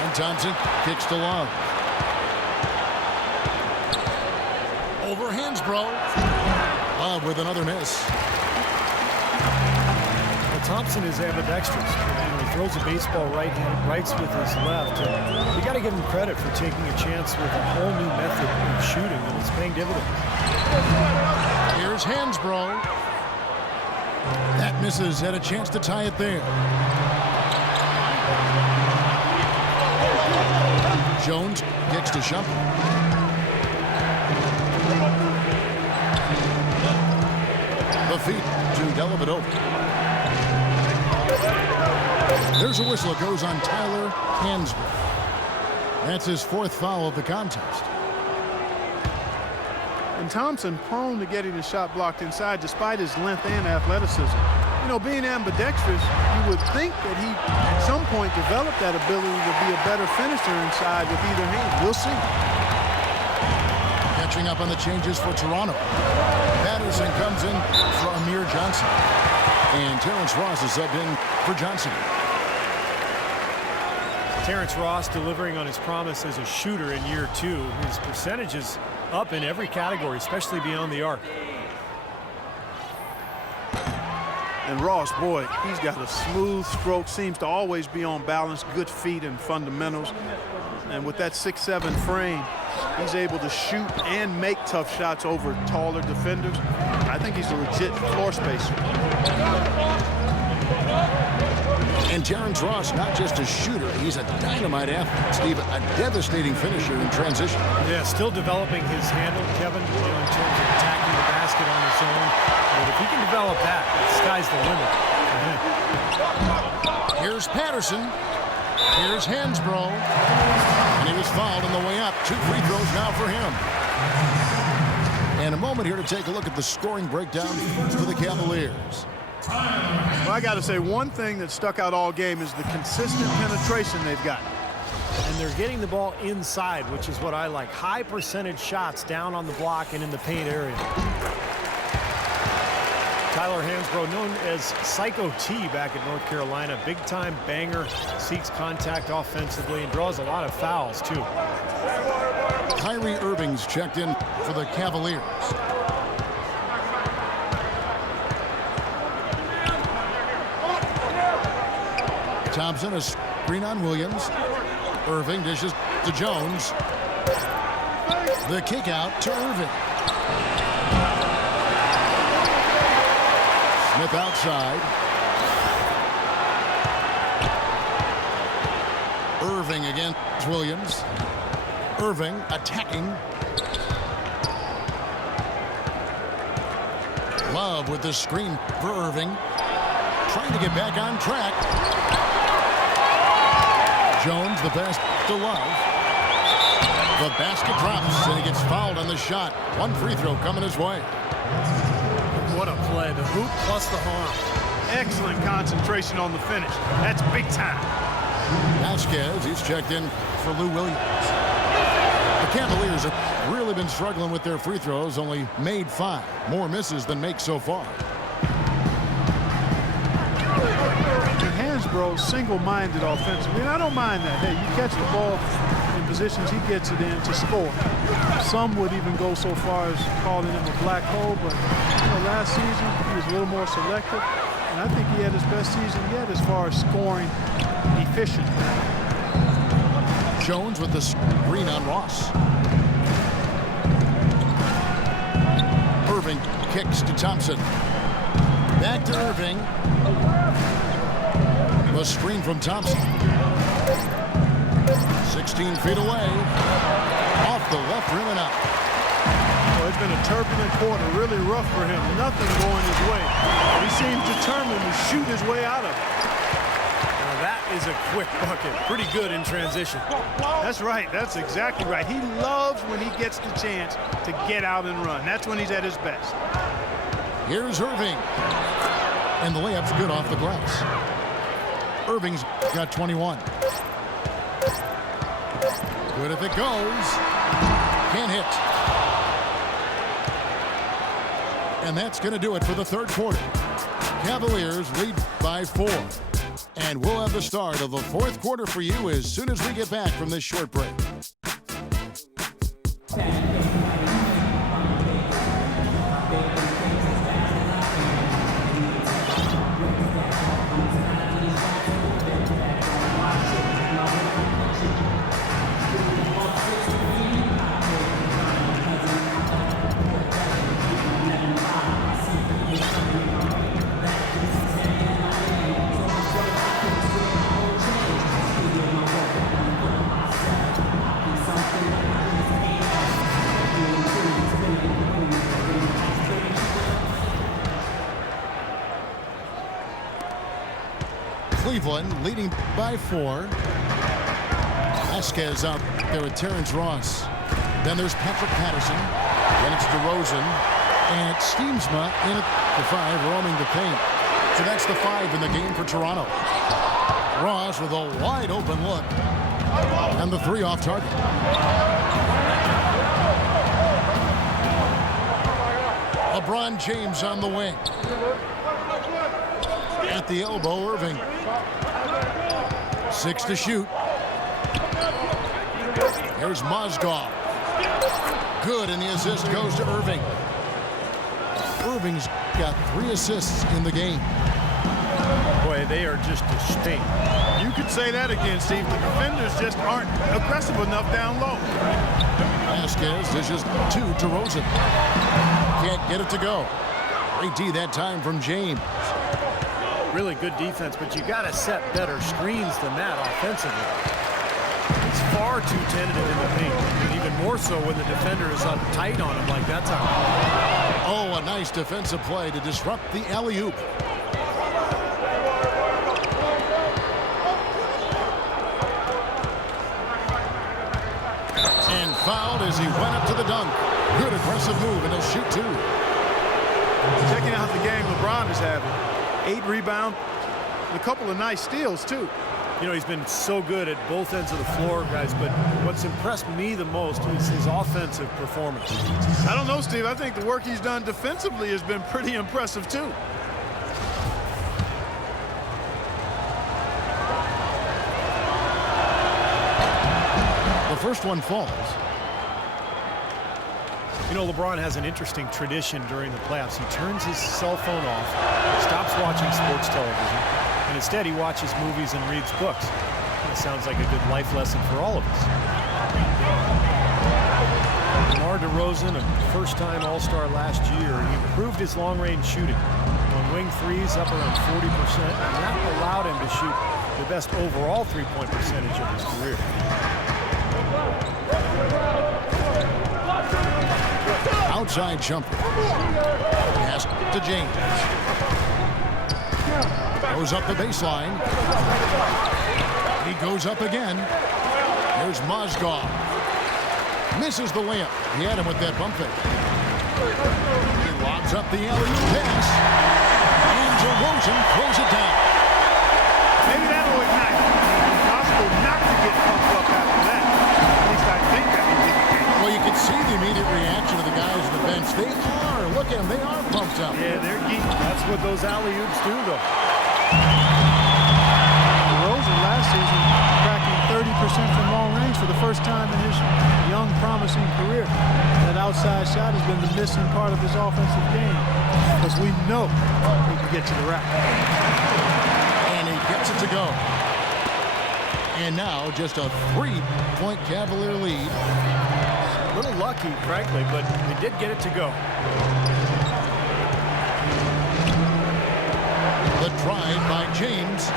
And Thompson kicks to Love. Over Hansbrough. Love with another miss. Well, Thompson is ambidextrous. He throws a baseball right-handed, rights with his left. And you got to give him credit for taking a chance with a whole new method of shooting, and it's paying dividends. Here's Hansbrough. That misses. Had a chance to tie it there. Jones kicks to Shumpert. The feet to Dellavedova. There's a whistle. It goes on Tyler Hansbrough. That's his fourth foul of the contest. And Thompson prone to getting the shot blocked inside despite his length and athleticism. You know, being ambidextrous, you would think that he at some point developed that ability to be a better finisher inside with either hand. We'll see. Catching up on the changes for Toronto. Patterson comes in for Amir Johnson. And Terrence Ross is subbed in for Johnson. Terrence Ross delivering on his promise as a shooter in year 2. His percentage is up in every category, especially beyond the arc. And Ross, boy, he's got a smooth stroke, seems to always be on balance, good feet and fundamentals. And with that 6'7" frame, he's able to shoot and make tough shots over taller defenders. I think he's a legit floor spacer. And Terrence Ross, not just a shooter, he's a dynamite athlete, Steve, a devastating finisher in transition. Yeah, still developing his handle, Kevin, in terms of attacking the basket on his own. But if he can develop that, the sky's the limit for him. Here's Patterson. Here's Hansbrough. And he was fouled on the way up. 2 free throws now for him. And a moment here to take a look at the scoring breakdown for the Cavaliers. Well, I got to say, one thing that stuck out all game is the consistent penetration they've got. And they're getting the ball inside, which is what I like. High percentage shots down on the block and in the paint area. Tyler Hansbrough, known as Psycho T back at North Carolina. Big-time banger, seeks contact offensively, and draws a lot of fouls, too. Kyrie Irving's checked in for the Cavaliers. Thompson, a screen on Williams. Irving dishes to Jones. The kick out to Irving. Smith outside. Irving against Williams. Irving attacking. Love with the screen for Irving. Trying to get back on track. Jones, the pass to Love. The basket drops, and he gets fouled on the shot. 1 free throw coming his way. What a play. The hoop plus the harm. Excellent concentration on the finish. That's big time. Vasquez, he's checked in for Lou Williams. The Cavaliers have really been struggling with their free throws, only made 5. More misses than makes so far. Hansbrough single-minded offensively, and I don't mind that. Hey, you catch the ball in positions he gets it in to score. Some would even go so far as calling him a black hole, but last season he was a little more selective, and I think he had his best season yet as far as scoring efficient. Jones with the screen on Ross. Irving kicks to Thompson. Back to Irving. The screen from Thompson. 16 feet away. Off the left rim and out. Well, it's been a turbulent quarter, really rough for him. Nothing going his way. He seems determined to shoot his way out of it. Now that is a quick bucket. Pretty good in transition. That's right. That's exactly right. He loves when he gets the chance to get out and run. That's when he's at his best. Here's Irving. And the layup's good off the glass. Irving's got 21. Good if it goes. Can't hit. And that's going to do it for the third quarter. Cavaliers lead by 4. And we'll have the start of the fourth quarter for you as soon as we get back from this short break. Cleveland leading by 4. Vasquez out there with Terrence Ross. Then there's Patrick Patterson. Then it's DeRozan. And it's Steamsma in at the 5, roaming the paint. So that's the 5 in the game for Toronto. Ross with a wide open look. And the 3 off target. LeBron James on the wing. At the elbow, Irving. 6 to shoot. Here's Mozgov. Good, and the assist goes to Irving. Irving's got 3 assists in the game. Boy, they are just distinct. You could say that again, Steve. The defenders just aren't aggressive enough down low. Vasquez dishes to DeRozan. Can't get it to go. Great D that time from James. Really good defense, but you got to set better screens than that offensively. It's far too tentative in the paint, and even more so when the defender is up tight on him like that's a... Oh, a nice defensive play to disrupt the alley-oop. And fouled as he went up to the dunk. Good aggressive move, and he'll shoot 2. Checking out the game LeBron is having. 8 rebounds, a couple of nice steals, too. You know, he's been so good at both ends of the floor, guys, but what's impressed me the most is his offensive performance. I don't know, Steve. I think the work he's done defensively has been pretty impressive, too. The first one falls. You know, LeBron has an interesting tradition during the playoffs. He turns his cell phone off, stops watching sports television, and instead he watches movies and reads books. That sounds like a good life lesson for all of us. DeMar DeRozan, a first-time All-Star last year, he improved his long-range shooting. On wing threes, up around 40%, and that allowed him to shoot the best overall three-point percentage of his career. Outside jumper. Pass to James. Goes up the baseline. He goes up again. There's Mozgov. Misses the layup. He had him with that bump fake. He lobs up the alley-oop pass. And DeRozan throws it down. Maybe that'll ignite. It's possible not to get pumped up after that. At least I think that would be the case. Well, you can see the immediate reaction of the guys on the bench. They are. Look at them. They are pumped up. Yeah, they're geek. That's what those alley-oops do, though. DeRozan last season cracking 30% from long range for the first time in his young, promising career. That outside shot has been the missing part of his offensive game, because we know he can get to the rack. And he gets it to go. And now just a 3-point Cavalier lead. A little lucky, frankly, but they did get it to go. The drive by James,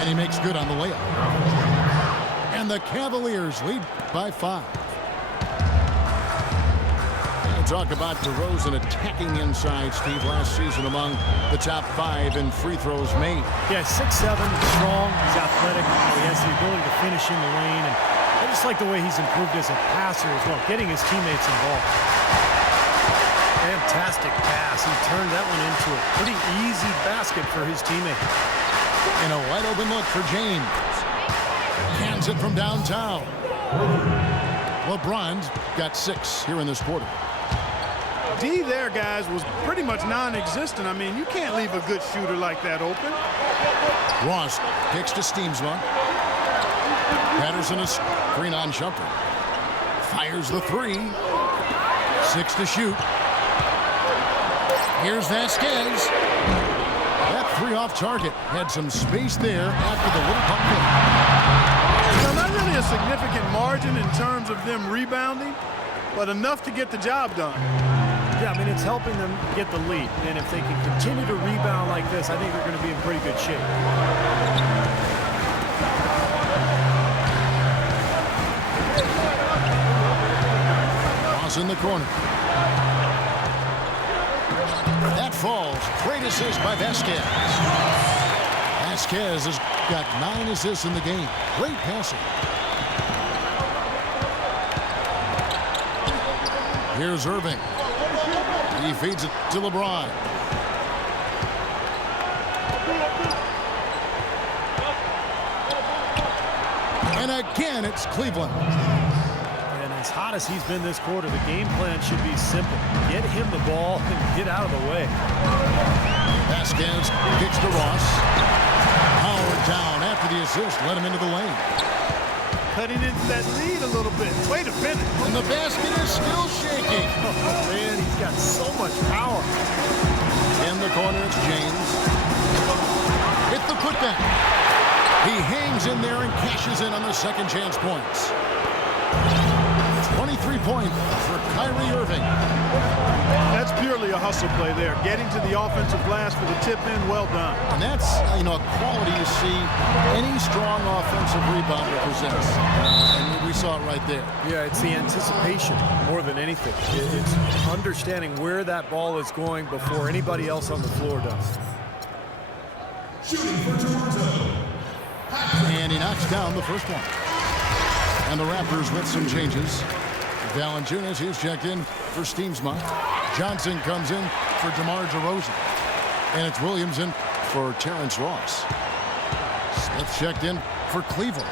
and he makes good on the layup. And the Cavaliers lead by 5. Talk about DeRozan attacking inside, Steve, last season among the top 5 in free throws made. Yeah, 6'7", strong, he's athletic, he has the ability to finish in the lane, and I just like the way he's improved as a passer as well, getting his teammates involved. Fantastic pass. He turned that one into a pretty easy basket for his teammate. And a wide open look for James. Hands it from downtown. LeBron's got 6 here in this quarter. D there, guys, was pretty much non-existent. I mean, you can't leave a good shooter like that open. Ross kicks to Steamsma. Patterson a screen on Shumpert. Fires the 3. 6 to shoot. Here's Vasquez. That 3 off target. Had some space there after the little pump fake. Not really a significant margin in terms of them rebounding, but enough to get the job done. Yeah, I mean, it's helping them get the lead. And if they can continue to rebound like this, I think they're going to be in pretty good shape. Cross in the corner. That falls. Great assist by Vasquez. Vasquez has got 9 assists in the game. Great passing. Here's Irving. He feeds it to LeBron. And again, it's Cleveland. And as hot as he's been this quarter, the game plan should be simple. Get him the ball and get out of the way. Vasquez kicks to Ross. Howard down after the assist. Let him into the lane. Cutting into that lead a little bit. Way to finish. And the basket is still shaking. Oh, man, he's got so much power. In the corner, it's James. Hit the putback. He hangs in there and cashes in on the second chance points. 23 points for Kyrie Irving. That's purely a hustle play there. Getting to the offensive glass for the tip-in, well done. And that's, a quality you see any strong offensive rebounder possess. And we saw it right there. Yeah, it's the anticipation more than anything. It's understanding where that ball is going before anybody else on the floor does. Shooting for Toronto. And he knocks down the first one. And the Raptors with some changes. Valanciunas, he's checked in for Steamsma. Johnson comes in for DeMar DeRozan. And it's Williams in for Terrence Ross. Smith checked in for Cleveland.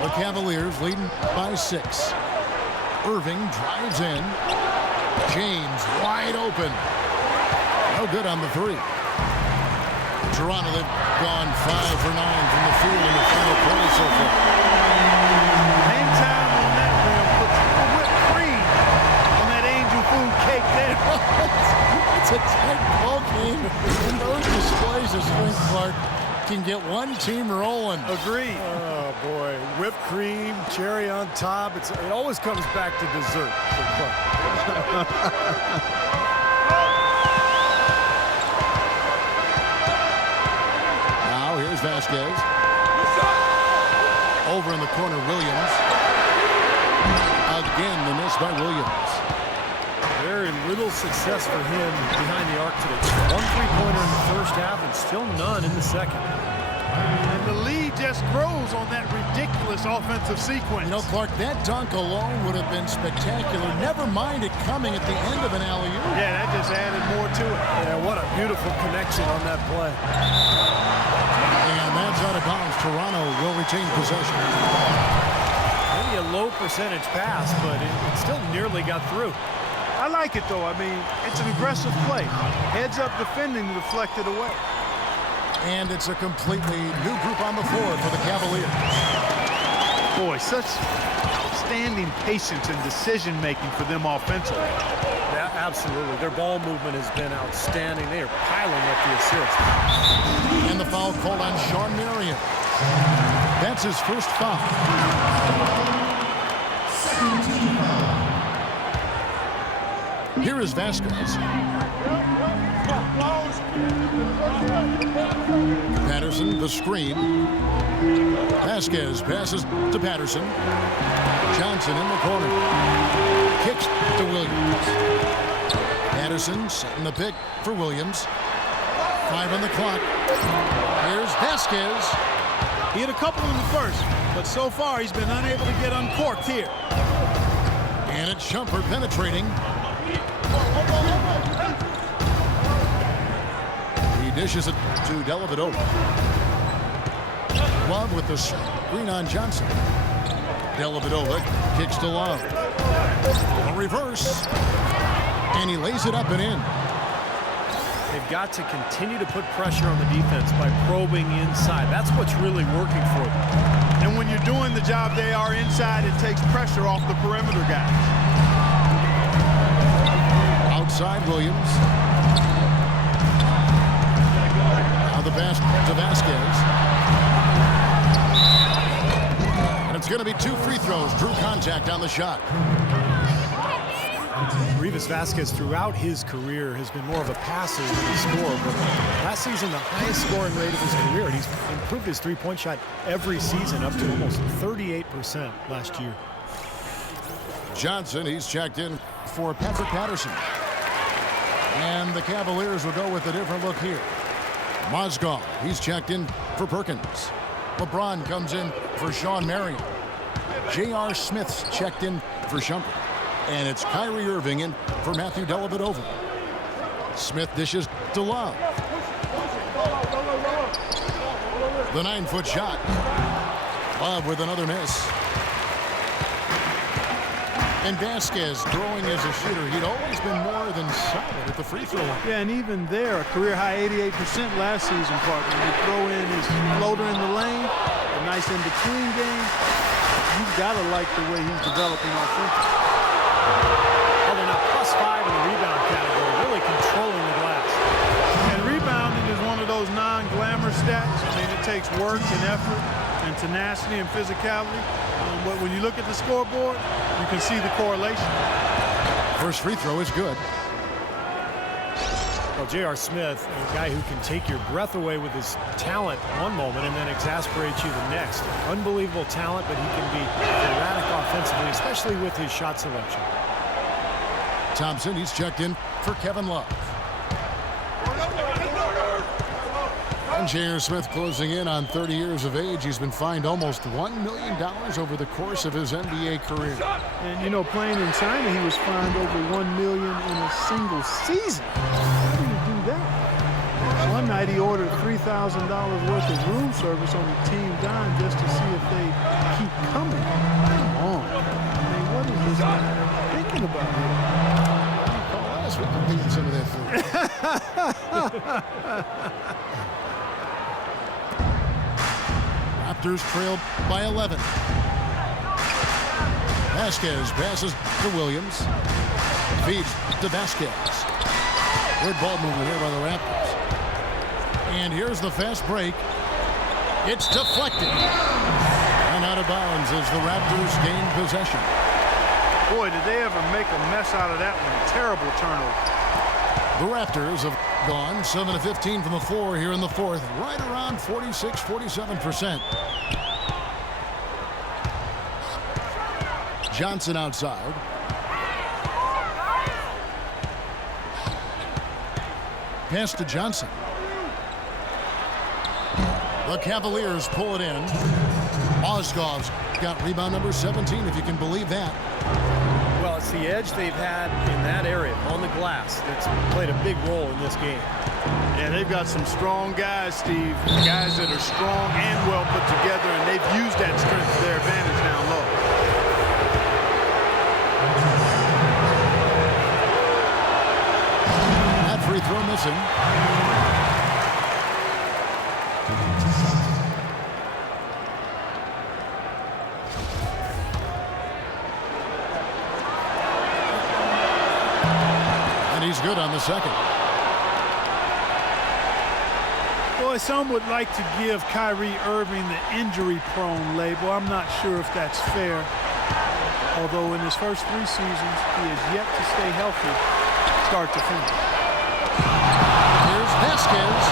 The Cavaliers leading by 6. Irving drives in. James wide open. No good on the 3. Toronto, they've gone 5 for 9 from the field in the final quarter so far. Hang time on that rim. Put some whipped cream on that angel food cake there. It's a tight ball game, and those displays of Frank Clark can get one team rolling. Agreed. Oh, boy. Whipped cream, cherry on top. It always comes back to dessert for Clark. Here's Vasquez. Over in the corner, Williams. Again, the miss by Williams. Very little success for him behind the arc today. 1 3-pointer in the first half and still none in the second. And the lead just grows on that ridiculous offensive sequence. Clark, that dunk alone would have been spectacular. Never mind it coming at the end of an alley-oop. Yeah, that just added more to it. Yeah, what a beautiful connection on that play. And that's out of bounds. Toronto will retain possession. Maybe a low percentage pass, but it still nearly got through. I like it, though. I mean, it's an aggressive play. Heads up defending, deflected away. And it's a completely new group on the floor for the Cavaliers. Boy, such outstanding patience and decision-making for them offensively. Yeah, absolutely. Their ball movement has been outstanding. They are piling up the assists. And the foul called on Sean Marion. That's his first foul. Here is Vasquez. Patterson, the screen. Vasquez passes to Patterson. Johnson in the corner. Kicks to Williams. Patterson setting the pick for Williams. 5 on the clock. Here's Vasquez. He hit a couple in the first, but so far he's been unable to get uncorked here. And it's Shumpert penetrating. He dishes it to Dellavedova. Love with the screen on Johnson. Dellavedova kicks to Love. A reverse. And he lays it up and in. They've got to continue to put pressure on the defense by probing inside. That's what's really working for them. And when you're doing the job they are inside, it takes pressure off the perimeter guys. Outside Williams. Now the pass to Vasquez. And it's going to be 2 free throws. Drew contact on the shot. Rivas Vasquez throughout his career has been more of a passer than a scorer, but last season the highest scoring rate of his career, and he's improved his three-point shot every season up to almost 38% last year. Johnson, he's checked in for Patrick Patterson. And the Cavaliers will go with a different look here. Mozgov, he's checked in for Perkins. LeBron comes in for Sean Marion. J.R. Smith's checked in for Shumpert. And it's Kyrie Irving in for Matthew Dellavedova. Smith dishes to Love. The 9-foot shot. Love with another miss. And Vasquez throwing as a shooter. He'd always been more than solid at the free throw line. Yeah, and even there, a career high 88% last season, partner. You throw in his floater in the lane, a nice in-between game. You've got to like the way he's developing offensively. Well, they're now +5 in the rebound category, really controlling the glass. And rebounding is one of those non-glamour stats. I mean, it takes work and effort and tenacity and physicality. But when you look at the scoreboard, you can see the correlation. First free throw is good. Well, J.R. Smith, a guy who can take your breath away with his talent one moment and then exasperate you the next. Unbelievable talent, but he can be erratic offensively, especially with his shot selection. Thompson, he's checked in for Kevin Love. And J.R. Smith closing in on 30 years of age. He's been fined almost $1 million over the course of his NBA career. And, you know, playing in China, he was fined over $1 million in a single season. How do you do that? One night he ordered $3,000 worth of room service on the team dime just to see if they keep coming. Come on. I mean, what is this guy thinking about here? Call us. We can beat some of that food. Raptors trail by 11. Vasquez passes to Williams. Feeds to Vasquez. Good ball movement here by the Raptors. And here's the fast break. It's deflected. And out of bounds as the Raptors gain possession. Boy, did they ever make a mess out of that one. Terrible turnover. The Raptors have gone 7 of 15 from the floor here in the fourth, right around 46-47%. Johnson outside. Pass to Johnson. The Cavaliers pull it in. Mozgov's got rebound number 17, if you can believe that. Well, it's the edge they've had in that area on the glass that's played a big role in this game. Yeah, they've got some strong guys, Steve. Guys that are strong and well put together, and they've used that strength to their advantage down low. That free throw missing. He's good on the second. Boy, some would like to give Kyrie Irving the injury-prone label. I'm not sure if that's fair. Although in his first 3 seasons, he has yet to stay healthy start to finish. Here's Vasquez.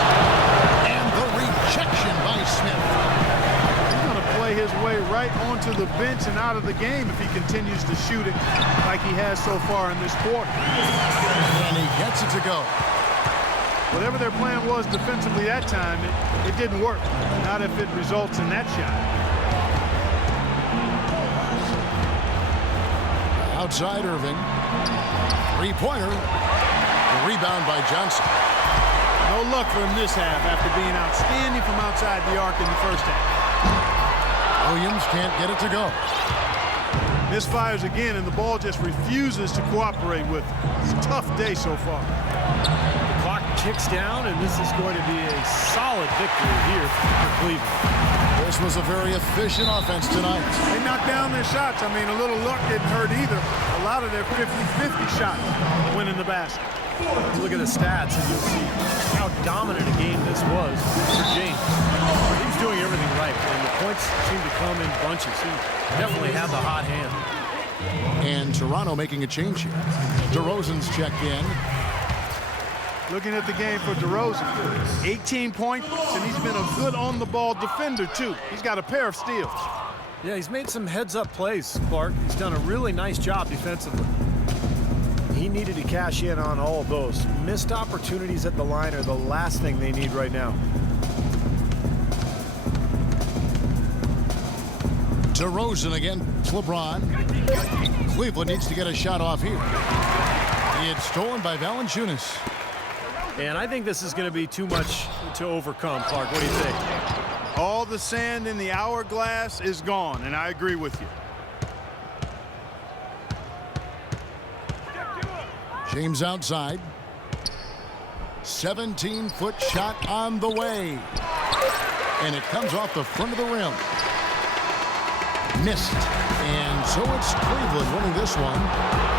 And the rejection by Smith. He's going to play his way right onto the bench and out of the game if he continues to shoot it like he has so far in this quarter. And he gets it to go. Whatever their plan was defensively that time, it didn't work. Not if it results in that shot. Outside Irving. Three-pointer. The rebound by Johnson. No luck for him this half after being outstanding from outside the arc in the first half. Williams can't get it to go. Misfires again, and the ball just refuses to cooperate with him. It's a tough day so far. The clock ticks down, and this is going to be a solid victory here for Cleveland. This was a very efficient offense tonight. They knocked down their shots. I mean, a little luck didn't hurt either. A lot of their 50-50 shots went in the basket. You look at the stats, and you'll see how dominant a game this was for James. He's doing everything right, and the points seem to come in bunches. He definitely had the hot hand. And Toronto making a change here. DeRozan's checked in. Looking at the game for DeRozan, 18 points, and he's been a good on-the-ball defender, too. He's got a pair of steals. Yeah, he's made some heads-up plays, Clark. He's done a really nice job defensively. He needed to cash in on all of those. Missed opportunities at the line are the last thing they need right now. DeRozan against LeBron. Cleveland needs to get a shot off here. It's stolen by Valanciunas. And I think this is going to be too much to overcome, Clark. What do you think? All the sand in the hourglass is gone, and I agree with you. James outside. 17-foot shot on the way. And it comes off the front of the rim. Missed. And so it's Cleveland winning this one.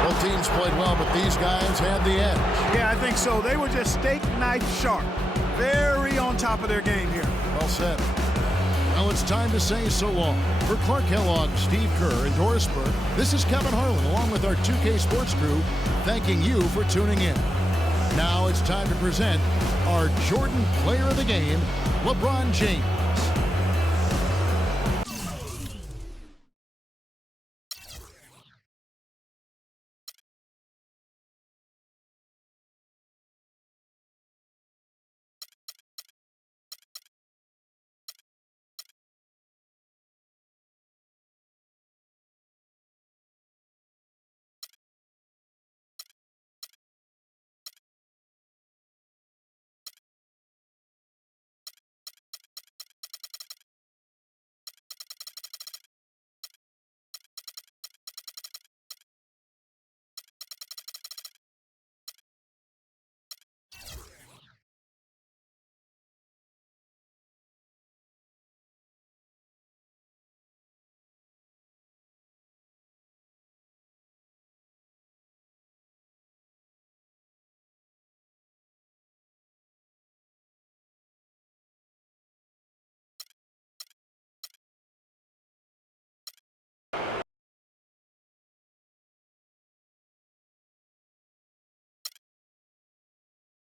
Both teams played well, but these guys had the edge. Yeah, I think so. They were just steak knife sharp. Very on top of their game here. Well said. Well, it's time to say so long. For Clark Kellogg, Steve Kerr, and Doris Burke, this is Kevin Harlan, along with our 2K Sports crew, thanking you for tuning in. Now it's time to present our Jordan Player of the Game, LeBron James.